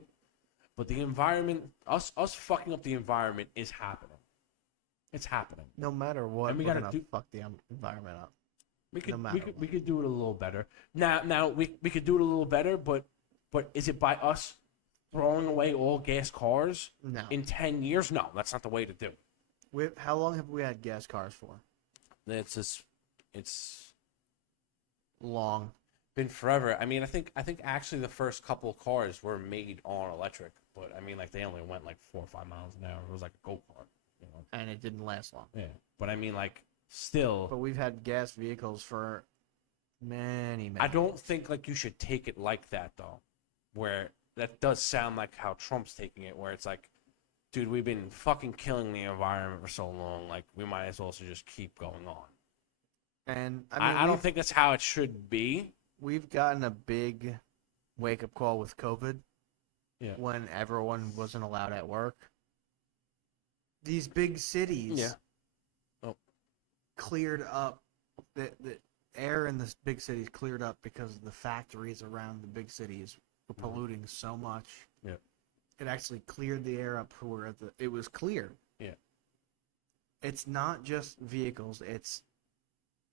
But the environment, us fucking up the environment is happening. It's happening. No matter what, And we we're gotta gonna do- fuck the environment up. We could, No we matter could, what. we could do it a little better. Now we could do it a little better, but is it by us throwing away all gas cars No. in 10 years? No, that's not the way to do it. How long have we had gas cars for? It's Long. been forever. I mean, I think actually the first couple of cars were made on electric, but I mean, like they only went like 4 or 5 miles an hour. It was like a go-kart, you know. And it didn't last long. Yeah, but I mean, like still, But we've had gas vehicles for many. I don't think like you should take it like that though, where that does sound like how Trump's taking it, where it's like, dude, we've been fucking killing the environment for so long, like we might as well just keep going on. And I mean, I don't think that's how it should be. we've gotten a big wake up call with COVID. Yeah. When everyone wasn't allowed at work. These big cities. Yeah. Oh. Cleared up. The air in the big cities cleared up because the factories around the big cities were polluting so much. Yeah. It actually cleared the air up to where it was clear. Yeah. It's not just vehicles, it's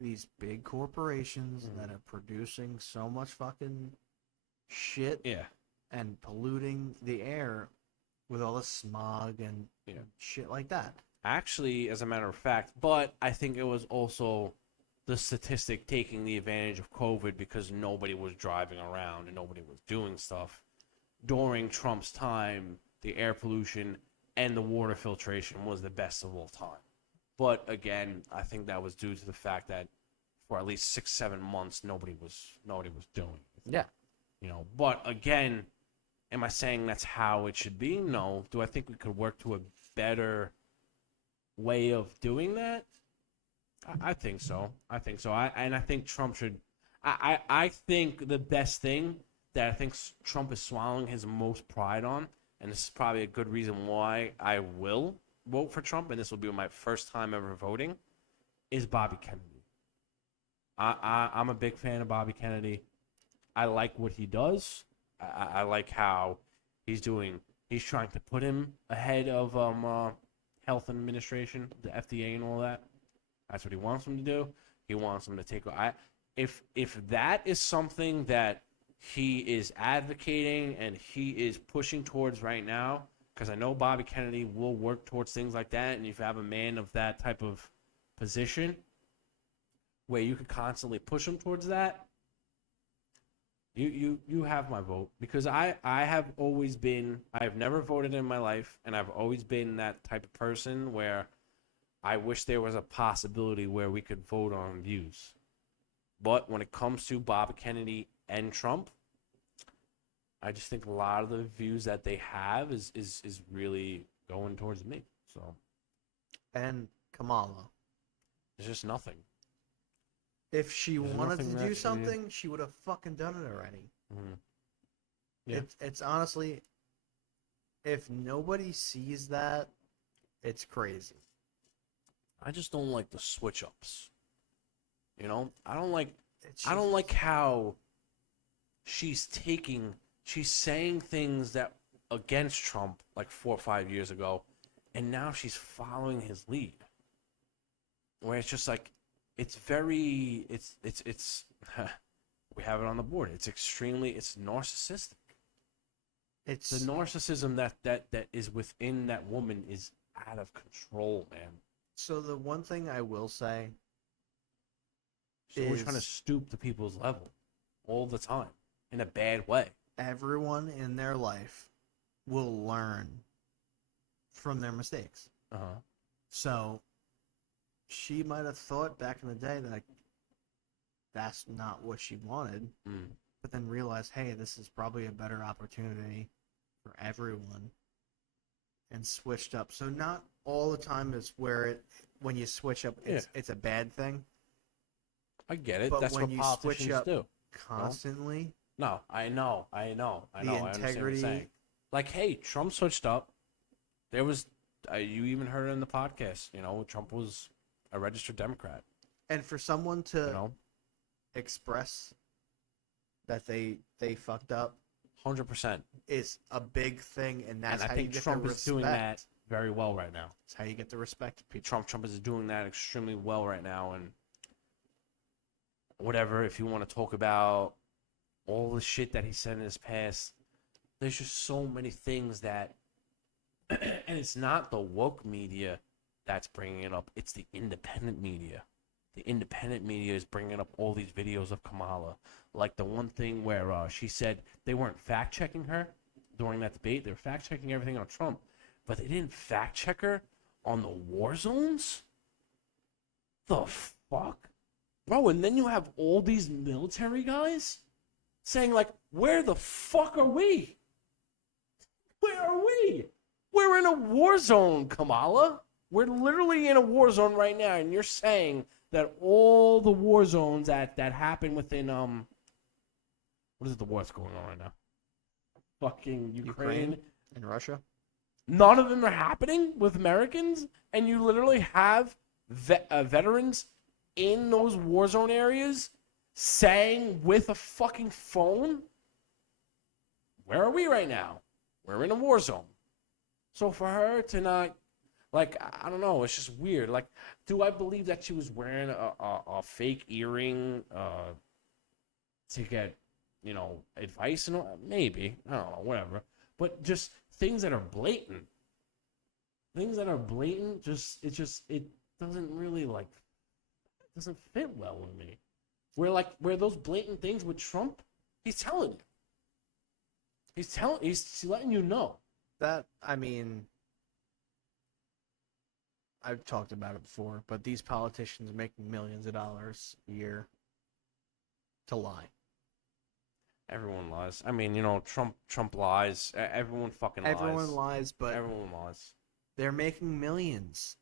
these big corporations that are producing so much fucking shit Yeah. and polluting the air with all the smog and Yeah. shit like that. Actually, as a matter of fact, but I think it was also the statistic taking the advantage of COVID because nobody was driving around and nobody was doing stuff. During Trump's time, the air pollution and the water filtration was the best of all time. But again, I think that was due to the fact that for at least 6-7 months nobody was doing it. Yeah. You know, but again, am I saying that's how it should be? No. Do I think we could work to a better way of doing that? I think so. I think so. I think Trump should. I think the best thing that I think Trump is swallowing his most pride on, and this is probably a good reason why I will vote for Trump, and this will be my first time ever voting, is Bobby Kennedy. I'm a big fan of Bobby Kennedy. I like what he does. I like how he's doing. He's trying to put him ahead of health administration, the FDA, and all that. That's what he wants him to do. He wants him to take. If that is something that he is advocating and he is pushing towards right now, because I know Bobby Kennedy will work towards things like that, and if you have a man of that type of position where you could constantly push him towards that, you have my vote, because I have always been, I've never voted in my life, and I've always been that type of person where I wish there was a possibility where we could vote on views. But when it comes to Bobby Kennedy and Trump, I just think a lot of the views that they have is really going towards me. So, And Kamala. it's just nothing. If she There's wanted nothing to that do she- something, she would have fucking done it already. Mm-hmm. Yeah. It's honestly, if nobody sees that, it's crazy. I just don't like the switch ups. You know, I don't like It's I don't just- like how she's saying things that against Trump like 4 or 5 years ago, and now she's following his lead. Where it's just like, it's very, it's we have it on the board. It's narcissistic. It's The narcissism that is within that woman is out of control, man. so the one thing I will say, She's always trying to is- stoop to people's level all the time in a bad way. everyone in their life will learn from their mistakes. Uh-huh. So she might have thought back in the day that that's not what she wanted, Mm. but then realized, hey, this is probably a better opportunity for everyone, and switched up. So not all the time is where when you switch up, it's a bad thing. I get it. But That's when what you politicians switch up do. Constantly, No, I know. I the understand what you're integrity. saying. Like, hey, Trump switched up. There was, you even heard it in the podcast. You know, Trump was a registered Democrat. And for someone to You know, express that they fucked up 100%. is a big thing, and that's And I how you think get Trump the is doing respect. that very well right now. That's how you get the respect of people. Trump is doing that extremely well right now, and whatever. If you want to talk about all the shit that he said in his past, there's just so many things that, and it's not the woke media that's bringing it up. It's the independent media. The independent media is bringing up all these videos of Kamala, like the one thing where she said they weren't fact checking her during that debate. They were fact checking everything on Trump, but they didn't fact check her on the war zones. The fuck, bro? And then you have all these military guys saying like, "Where the fuck are we? Where are we? We're in a war zone, Kamala. We're literally in a war zone right now, and you're saying that all the war zones that happen within what is it, the war that's going on right now? Fucking Ukraine. In Russia, None of them are happening with Americans, and you literally have veterans in those war zone areas saying with a fucking phone, "Where are we right now? We're in a war zone." So for her to not, like, I don't know, it's just weird. Like, do I believe that she was wearing a fake earring to get, you know, advice and all? Maybe. I don't know, whatever. But just things that are blatant. Things that are blatant, it doesn't really, like, doesn't fit well with me. Where those blatant things with Trump, he's telling you. He's letting you know. That, I mean, I've talked about it before, but these politicians make millions of dollars a year to lie. Everyone lies. I mean, Trump lies. Everyone fucking lies. Everyone lies, but Everyone lies. they're making millions.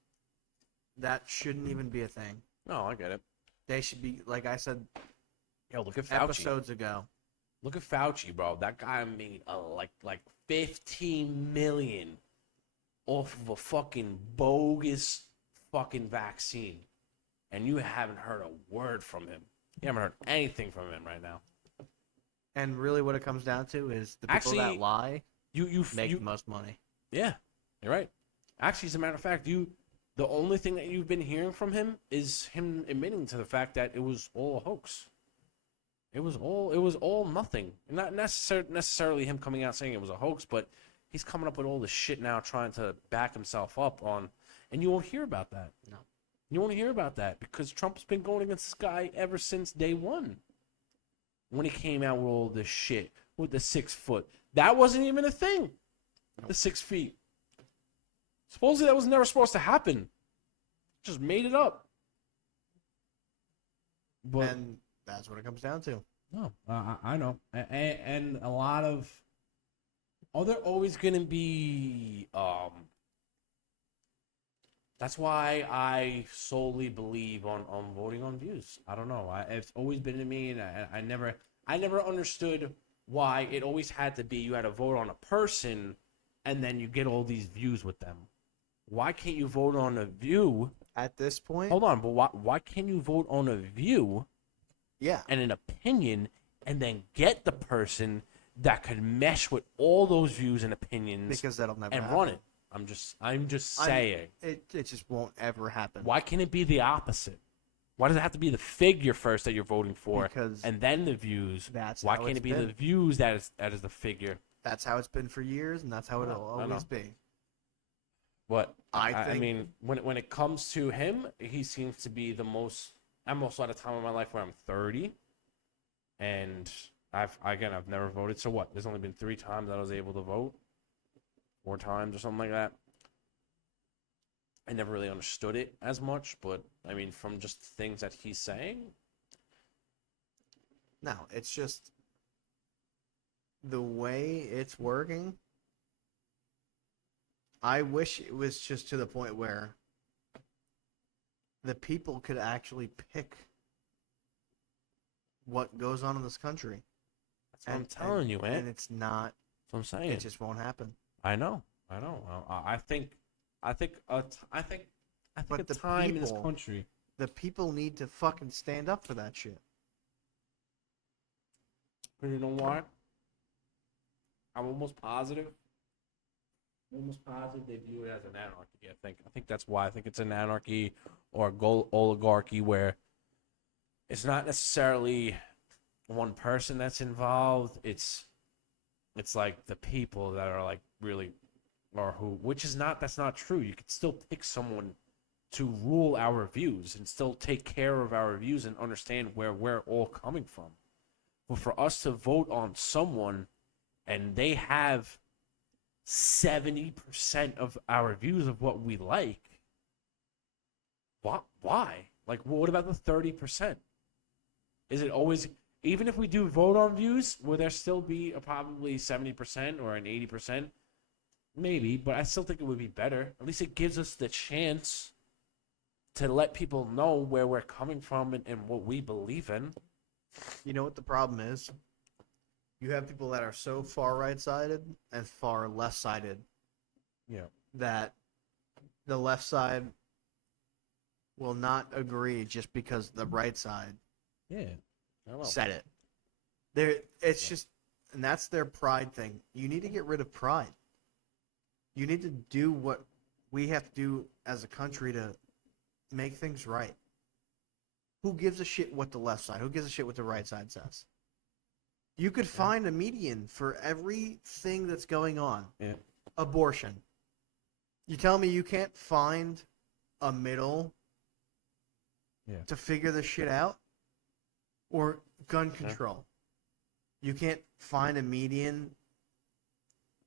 That shouldn't even be a thing. No, I get it. They should be, like I said Yo, look at Fauci. episodes ago. Look at Fauci, bro. That guy made like 15 million off of a fucking bogus fucking vaccine, and you haven't heard a word from him. You haven't heard anything from him right now. And really what it comes down to is the people Actually, that lie You make the most money. Yeah, you're right. Actually, as a matter of fact, the only thing that you've been hearing from him is him admitting to the fact that it was all a hoax. It was all nothing. Not necessarily him coming out saying it was a hoax, but he's coming up with all this shit now, trying to back himself up on, and you won't hear about that. No. You won't hear about that because Trump's been going against this guy ever since day one. When he came out with all this shit with the 6 foot, that wasn't even a thing. Nope. The 6 feet. Supposedly that was never supposed to happen. Just made it up. But And that's what it comes down to. no, I know, and a lot of. Oh, they're always gonna be. That's why I solely believe on voting on views. I don't know. It's always been to me, and I never understood why it always had to be you had to vote on a person, and then you get all these views with them. Why can't you vote on a view? At this point, Hold on, but why can't you vote on a view yeah. and an opinion, and then get the person that could mesh with all those views and opinions Because that'll never and happen. run it? I'm just saying. It just won't ever happen. Why can't it be the opposite? Why does it have to be the figure first that you're voting for, Because and then the views? that's Why how can't it's it be been. the views that is the figure? That's how it's been for years, and that's how it'll I know. always be. But I I think- mean, when it comes to him, he seems to be the most. I'm also at a time in my life where I'm 30, and I've never voted. So what? There's only been 3 times that I was able to vote, 4 times or something like that. I never really understood it as much, but I mean, from just things that he's saying, No, it's just the way it's working. I wish it was just to the point where the people could actually pick what goes on in this country. that's what I'm telling you, man. And it's not. That's what I'm saying. It just won't happen. I know. I think a But the time in this people- country. The people need to fucking stand up for that shit. You know why? I'm almost positive. They view it as an anarchy. I think that's why. I think it's an anarchy or a oligarchy where it's not necessarily one person that's involved. It's like the people that are like really, or who, that's not true. You could still pick someone to rule our views and still take care of our views and understand where we're all coming from. But for us to vote on someone and they have 70% of our views of what we like, why? Like, what about the 30%? Is it always, even if we do vote on views, will there still be probably 70% or an 80%? Maybe, but I still think it would be better. At least it gives us the chance to let people know where we're coming from and what we believe in. You know what the problem is? You have people that are so far right-sided and far left-sided Yeah. that the left side will not agree just because the right side Yeah. I don't know. said it. It's just, and that's their pride thing. You need to get rid of pride. You need to do what we have to do as a country to make things right. Who gives a shit what the left side? Who gives a shit what the right side says? You could find a median for everything that's going on. Yeah. Abortion. You tell me you can't find a middle Yeah. to figure this shit out, or gun control. You can't find a median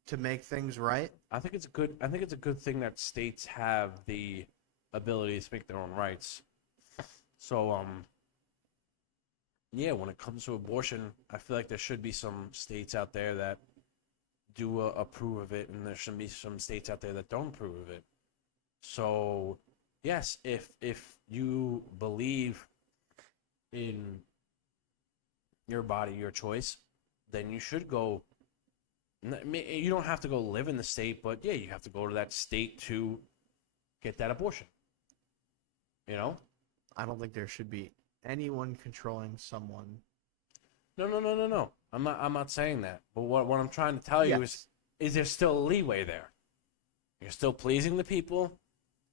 to make things right. I think it's a good thing that states have the ability to make their own rights. So yeah, when it comes to abortion, I feel like there should be some states out there that do approve of it, and there should be some states out there that don't approve of it. So yes, if you believe in your body, your choice, then you should go. You don't have to go live in the state, but yeah, you have to go to that state to get that abortion. You know? I don't think there should be anyone controlling someone. No. I'm not saying that. But what I'm trying to tell you is there still leeway there? You're still pleasing the people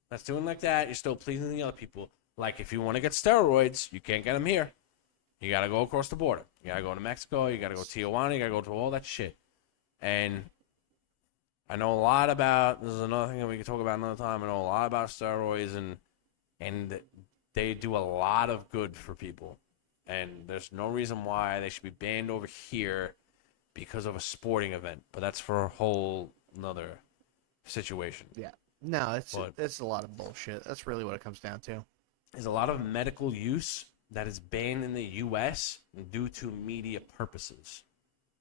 that's doing like that. You're still pleasing the other people. Like if you want to get steroids, you can't get them here. You got to go across the border. You got to go to Mexico. You got to go to Tijuana. You got to go to all that shit. And I know a lot about, this is another thing that we can talk about another time. I know a lot about steroids, and they do a lot of good for people. And there's no reason why they should be banned over here because of a sporting event. But that's for a whole another situation. Yeah. No, But- it's a lot of bullshit. That's really what it comes down to. There's a lot of medical use that is banned in the U.S. due to media purposes,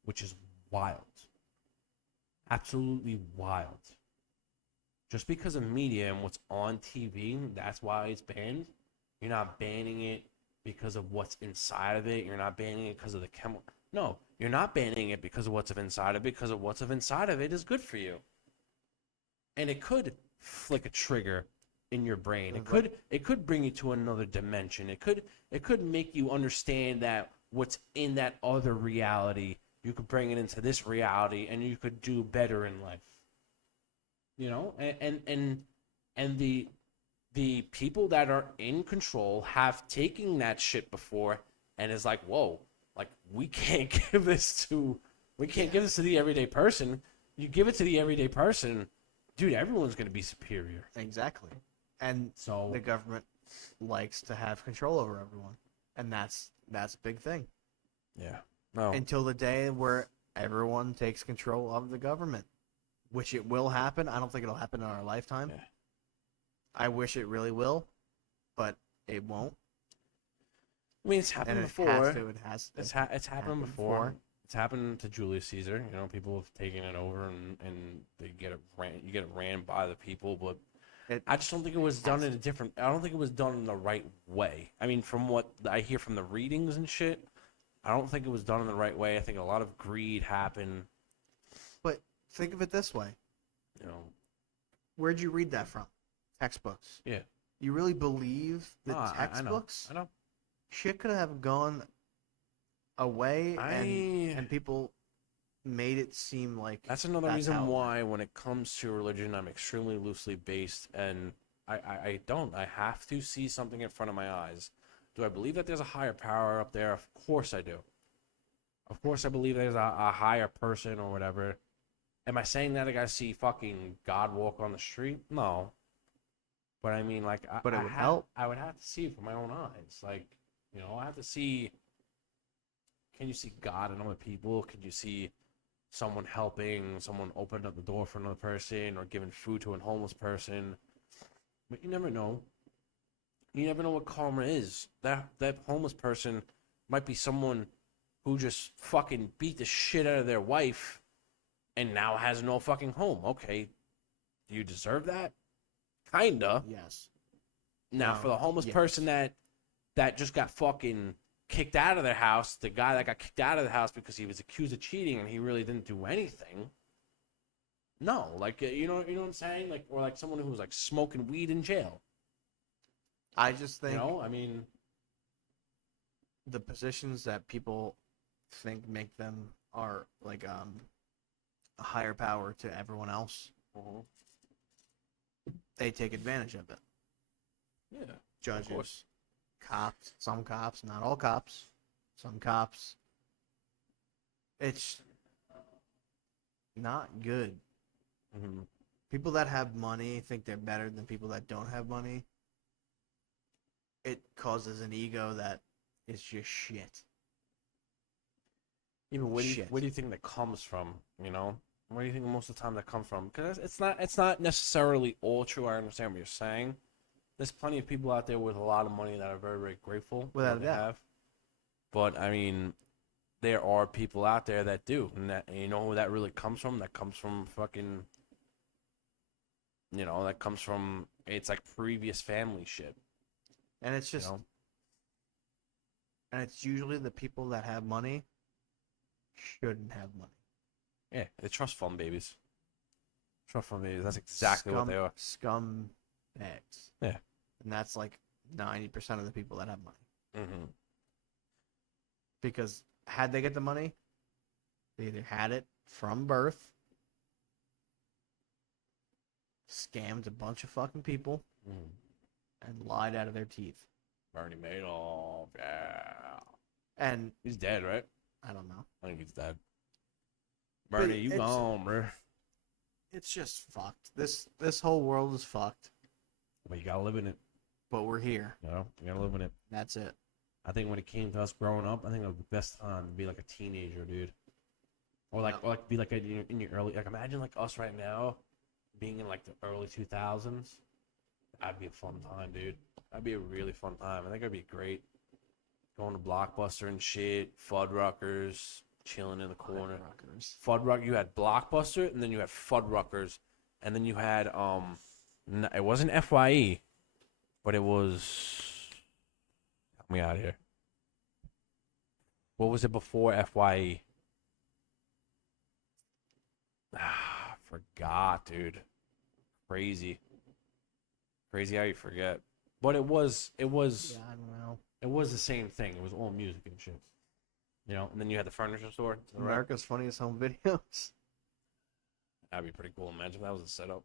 which is wild. Absolutely wild. Just because of media and what's on TV, that's why it's banned. You're not banning it because of what's inside of it. You're not banning it because of the chemical. No, you're not banning it because of what's inside of it, because of what's inside of it is good for you. And it could flick a trigger in your brain. It could bring you to another dimension. It could make you understand that what's in that other reality, you could bring it into this reality, and you could do better in life. You know, and the people that are in control have taken that shit before, and is like, whoa, like we can't give this to the everyday person. You give it to the everyday person, dude, everyone's gonna be superior. Exactly. And So the government likes to have control over everyone. And that's a big thing. yeah, no, Until the day where everyone takes control of the government, which it will happen. I don't think it'll happen in our lifetime. Yeah. I wish it really will, but it won't. I mean it's And happened it before. has to. It has to. It's happened happened before. before. It's happened to Julius Caesar. You know, people have taken it over and they get it ran. You get it ran by the people, but I just don't think it was done in a different. I don't think it was done in the right way. I mean, from what I hear from the readings and shit, I don't think it was done in the right way. I think a lot of greed happened. But think of it this way. You know, Where'd you read that from? Textbooks. Yeah. You really believe the No, I know. textbooks? I know. Shit could have gone away, and people made it seem like That's another that's how reason it why, when it comes to religion, I'm extremely loosely based, and I don't. I have to see something in front of my eyes. Do I believe that there's a higher power up there? Of course I do. Of course I believe there's a higher person or whatever. Am I saying that I gotta see fucking God walk on the street? No. But I mean, like, But it would help. I would have to see it with my own eyes. Like, you know, I have to see. Can you see God in other people? Can you see someone helping, someone opening up the door for another person, or giving food to a homeless person? But you never know. You never know what karma is. That homeless person might be someone who just fucking beat the shit out of their wife and now has no fucking home. Okay, do you deserve that? Kinda. yes. Now, No, for the homeless yes. person that just got fucking kicked out of their house, the guy that got kicked out of the house because he was accused of cheating and he really didn't do anything. No, like you know what I'm saying, like, or like someone who was like smoking weed in jail. I just think You know, I mean, the positions that people think make them are like a higher power to everyone else. They take advantage of it. yeah, Judges, course. cops, some cops, not all cops, some cops. It's not good. Mm-hmm. People that have money think they're better than people that don't have money. it causes an ego that is just shit. Even Shit. where do you think that comes from? You know, where do you think most of the time that comes from? Because it's not necessarily all true. I understand what you're saying. There's plenty of people out there with a lot of money that are very, very grateful for Without what a they doubt. have. But I mean, there are people out there that do, and you know who that really comes from? That comes from fucking, you know, that comes from it's like previous family shit. And it's You just, know, and it's usually the people that have money shouldn't have money. yeah, the trust fund babies. Trust fund babies. That's exactly what they are. Scum bags. Yeah. And that's like 90% of the people that have money. Mm-hmm. Because had they get the money, they either had it from birth, scammed a bunch of fucking people, Mm-hmm. and lied out of their teeth. Bernie Madoff. Yeah. And He's dead, right? I don't know. I think he's dead. But Bernie, you it's- gone, bro. It's just fucked. This whole world is fucked. But you gotta live in it. But we're here. You know, you gotta live in it. That's it. I think when it came to us growing up, I think it was the best time to be like a teenager, dude. Or like, Yeah. or like be like in your early, like imagine like us right now, being in like the early 2000s. That'd be a fun time, dude. That'd be a really fun time. I think it'd be great. Going to Blockbuster and shit, Fuddruckers, chilling in the corner. Rockers. Fuddruck, you had Blockbuster, and then you had Fuddruckers, and then you had it wasn't FYE, but it was. Help me out here. What was it before FYE? Ah, forgot, dude. Crazy how you forget. But it was Yeah, I don't know. it was the same thing. It was all music and shit. You know, and then you had the furniture store. to the right. America's Funniest Home Videos. That'd be pretty cool. Imagine that was a setup.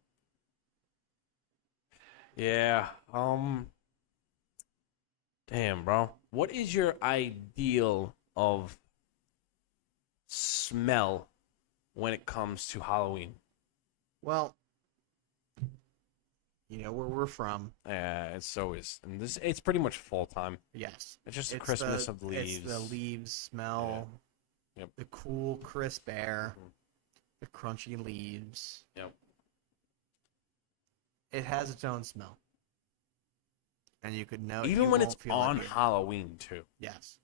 Yeah. Damn, bro. What is your ideal of smell when it comes to Halloween? Well, you know where we're from. It's always and this. It's pretty much fall time. Yes. It's just the It's Christmas of leaves. It's the leaves smell. Yep. The cool, crisp air. Mhm. The crunchy leaves. Yep. It has its own smell. And you could know Even you when won't it's feel on it here. Halloween too. Yes.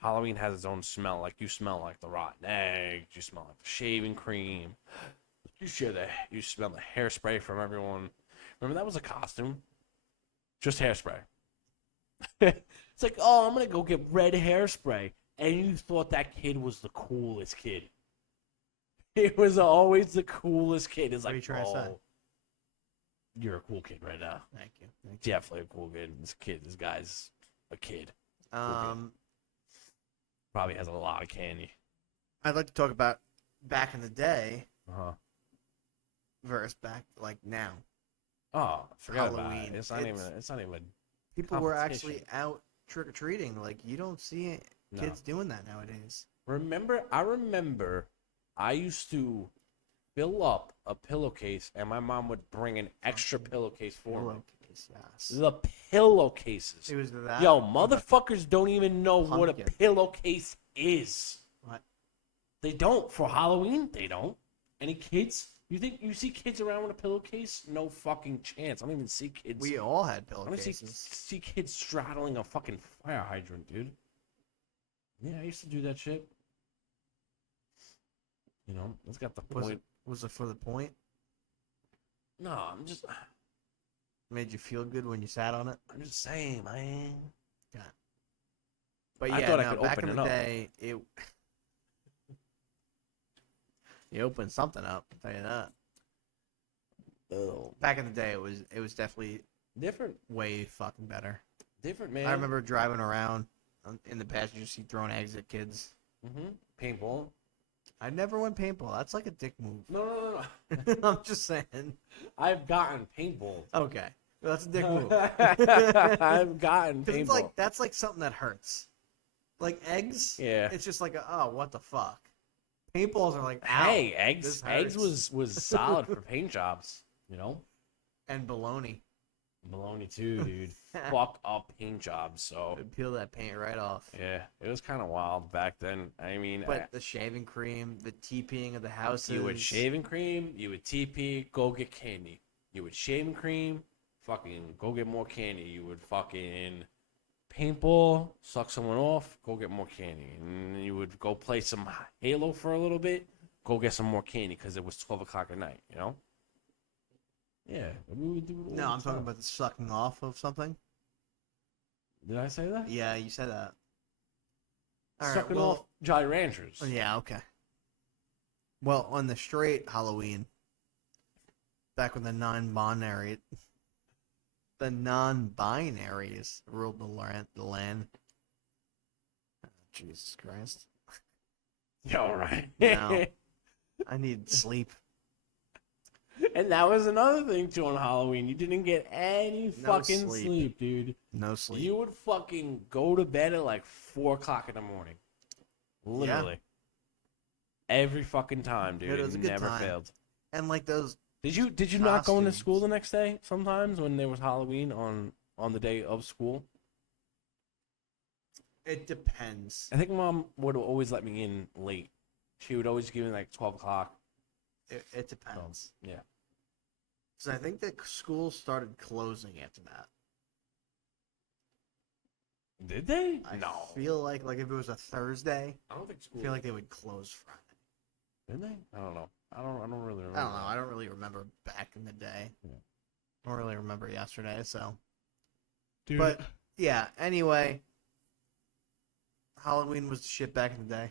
Halloween has its own smell. Like you smell like the rotten eggs. You smell like the shaving cream. You smell the hairspray from everyone. Remember that was a costume? Just hairspray. It's like, oh, I'm gonna go get red hairspray, and you thought that kid was the coolest kid. It was always the coolest kid. It's What are like, you trying to say? oh, you're a cool kid right now. Thank you. Thank you. Definitely a cool kid. This guy's a kid. Probably has a lot of candy. I'd like to talk about back in the day Uh-huh. versus back like now. Oh, forgot about Halloween. it. It's not even People were actually Competition. out trick or treating. Like you don't see No. kids doing that nowadays. I remember I used to fill up a pillowcase and my mom would bring an extra pillowcase for me. Pillowcase, yes. The pillowcases. It was that. Yo, or the motherfuckers don't even know what a pumpkin. pillowcase is. What? They don't. For Halloween, they don't. Any kids? You think you see kids around with a pillowcase? No fucking chance. I don't even see kids. We all had I don't see, pillowcases. see kids straddling a fucking fire hydrant, dude. Yeah, I used to do that shit. You know, that's got the point. Was it for the point? No, I'm just Made you feel good when you sat on it? saying, man. But I yeah, thought I no, could back open in it the up. day, it you opened something up. I'll tell you that. Oh, Back in the day, it was definitely different, way fucking better. man. I remember driving around in the passenger seat throwing eggs at kids. Paintball. I never went paintball. That's like a dick move. No. I'm just saying. I've gotten paintball. Okay, well, that's a dick move. I've gotten 'Cause paintball. it's like that's like something that hurts. Like eggs. Yeah. It's just like oh, what the fuck. Paintballs are like ow, Hey, this eggs hurts. was solid for paint jobs. You know. and bologna. Baloney too, dude. Fuck up paint jobs. So It'd peel that paint right off. yeah, it was kind of wild back then. I mean, But the shaving cream, the TPing of the houses. you would shaving cream, you would TP, go get candy. You would shaving cream, fucking go get more candy. You would fucking paintball, suck someone off, go get more candy. And you would go play some Halo for a little bit, go get some more candy because it was 12 o'clock at night, you know? Yeah, we would do it all No, the I'm talking time. about the sucking off of something. Did I say that? Yeah, you said that. All right, Sucking well, off Jolly Ranchers. yeah, okay. Well, on the straight Halloween, back when the non-binaries ruled the land. Oh, Jesus Christ! Yeah, all right. No. I need sleep. And that was another thing too on Halloween. You didn't get any No fucking sleep. sleep, dude. No sleep. You would fucking go to bed at like 4 o'clock in the morning. Literally. Every fucking time, dude. It was a good never time. failed. And like those, Did you not go into Costumes. school the next day sometimes when there was Halloween on the day of school? it depends. I think mom would always let me in late. She would always give me like 12 o'clock. It depends. Yeah. So I think that school started closing after that. Did they? I No. feel like if it was a Thursday, I don't think I school. feel like they would close Friday. Did they? I don't know. I don't really remember. I don't know. I don't really remember back in the day. Yeah. I don't really remember yesterday. So, Dude. but yeah. Anyway, Halloween was the shit back in the day.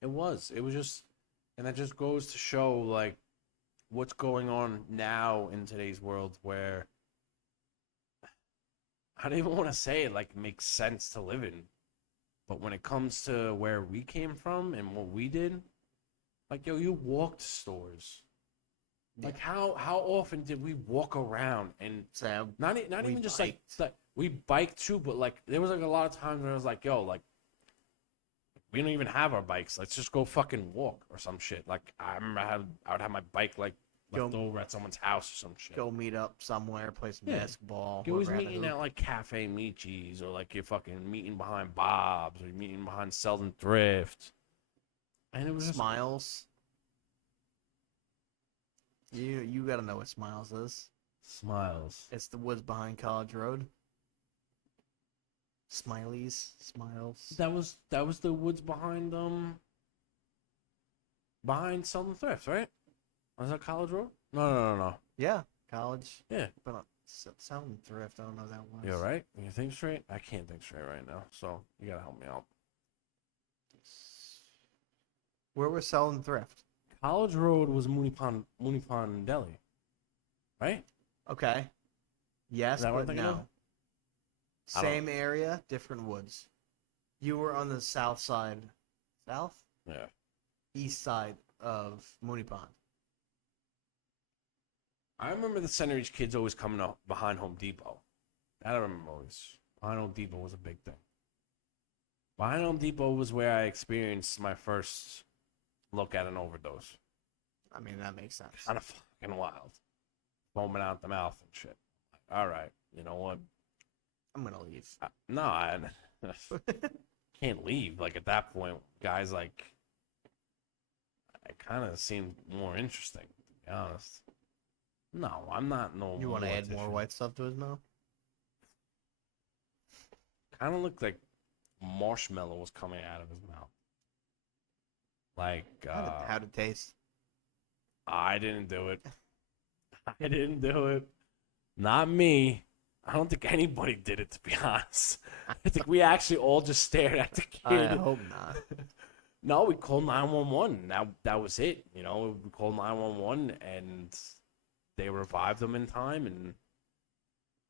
It was. It was just, and that just goes to show like what's going on now in today's world where I don't even want to say it like makes sense to live in. But when it comes to where we came from and what we did, like yo, you walked stores. Like how often did we walk around and So not We even just biked. like we biked too, but like there was like a lot of times where I was like, yo, like we don't even have our bikes. Let's just go fucking walk or some shit. Like I remember I would have my bike like left Go- over at someone's house or some shit. go meet up somewhere, play some Yeah. basketball. You're always whoever had a meeting hoop. at like Cafe Michi's or like you're fucking meeting behind Bob's or you're meeting behind Selden Thrift. And it was just Smiles. You gotta know what Smiles is. smiles. It's the woods behind College Road. Smileys, Smiles. That was the woods behind Selden Thrift, right? Was that College Road? No. Yeah, College. Yeah. But Selling Thrift. I don't know what that was. You all right? You think straight? I can't think straight right now, so you gotta help me out. Where was Selling Thrift? College Road was Mooney Pond Deli, right? Okay. Yes, Is that what I'm but thinking of? no. I don't- Same area, different woods. You were on the south side, south, Yeah. east side of Mooney Pond. I remember the Center Ridge kids always coming up behind Home Depot. That I remember always. Behind Home Depot was a big thing. Behind Home Depot was where I experienced my first look at an overdose. I mean, that makes sense. Kind of fucking wild. Foaming out the mouth and shit. Like, all right, you know what? I'm gonna leave. No, I can't leave. Like at that point, guys like it kind of seemed more interesting. To be honest. No, I'm not. No. You want to add more white stuff to his mouth? Kind of looked like marshmallow was coming out of his mouth. Like How'd it taste? I didn't do it. I didn't do it. Not me. I don't think anybody did it, to be honest. I think we actually all just stared at the I kid. hope not. No, we called 911. That was it. You know, we called 911 and they revived him in time. And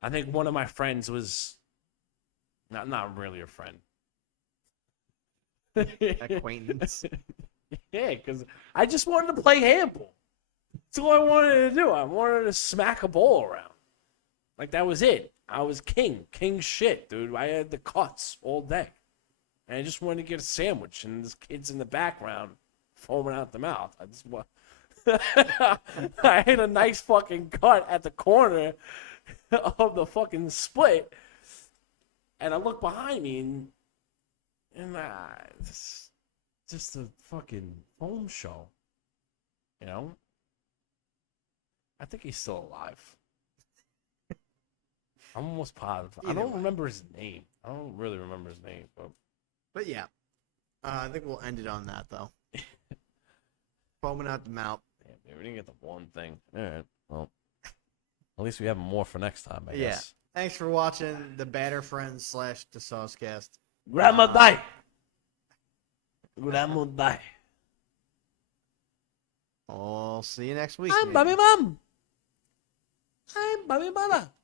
I think one of my friends was not really a friend. Acquaintance. Yeah, because I just wanted to play handball. That's all I wanted to do. I wanted to smack a ball around. Like, that was it. I was king. King shit, dude. I had the cuts all day. And I just wanted to get a sandwich. And this kid's in the background foaming out the mouth. I just want... I hit a nice fucking cut at the corner of the fucking split, and I look behind me, and it's just a fucking foam show, you know. I think he's still alive. I'm almost positive. I Either don't way. remember his name. I don't really remember his name, But yeah, I think we'll end it on that though. Foaming out the mouth. damn, we didn't get the one thing. All right, well, at least we have more for next time, I Yeah. guess. Thanks for watching the Batter Friends / the Saucecast. Grandma die. Grandma die. I'll see you next week. I'm maybe. Bobby Mom. I'm Bobby Mama.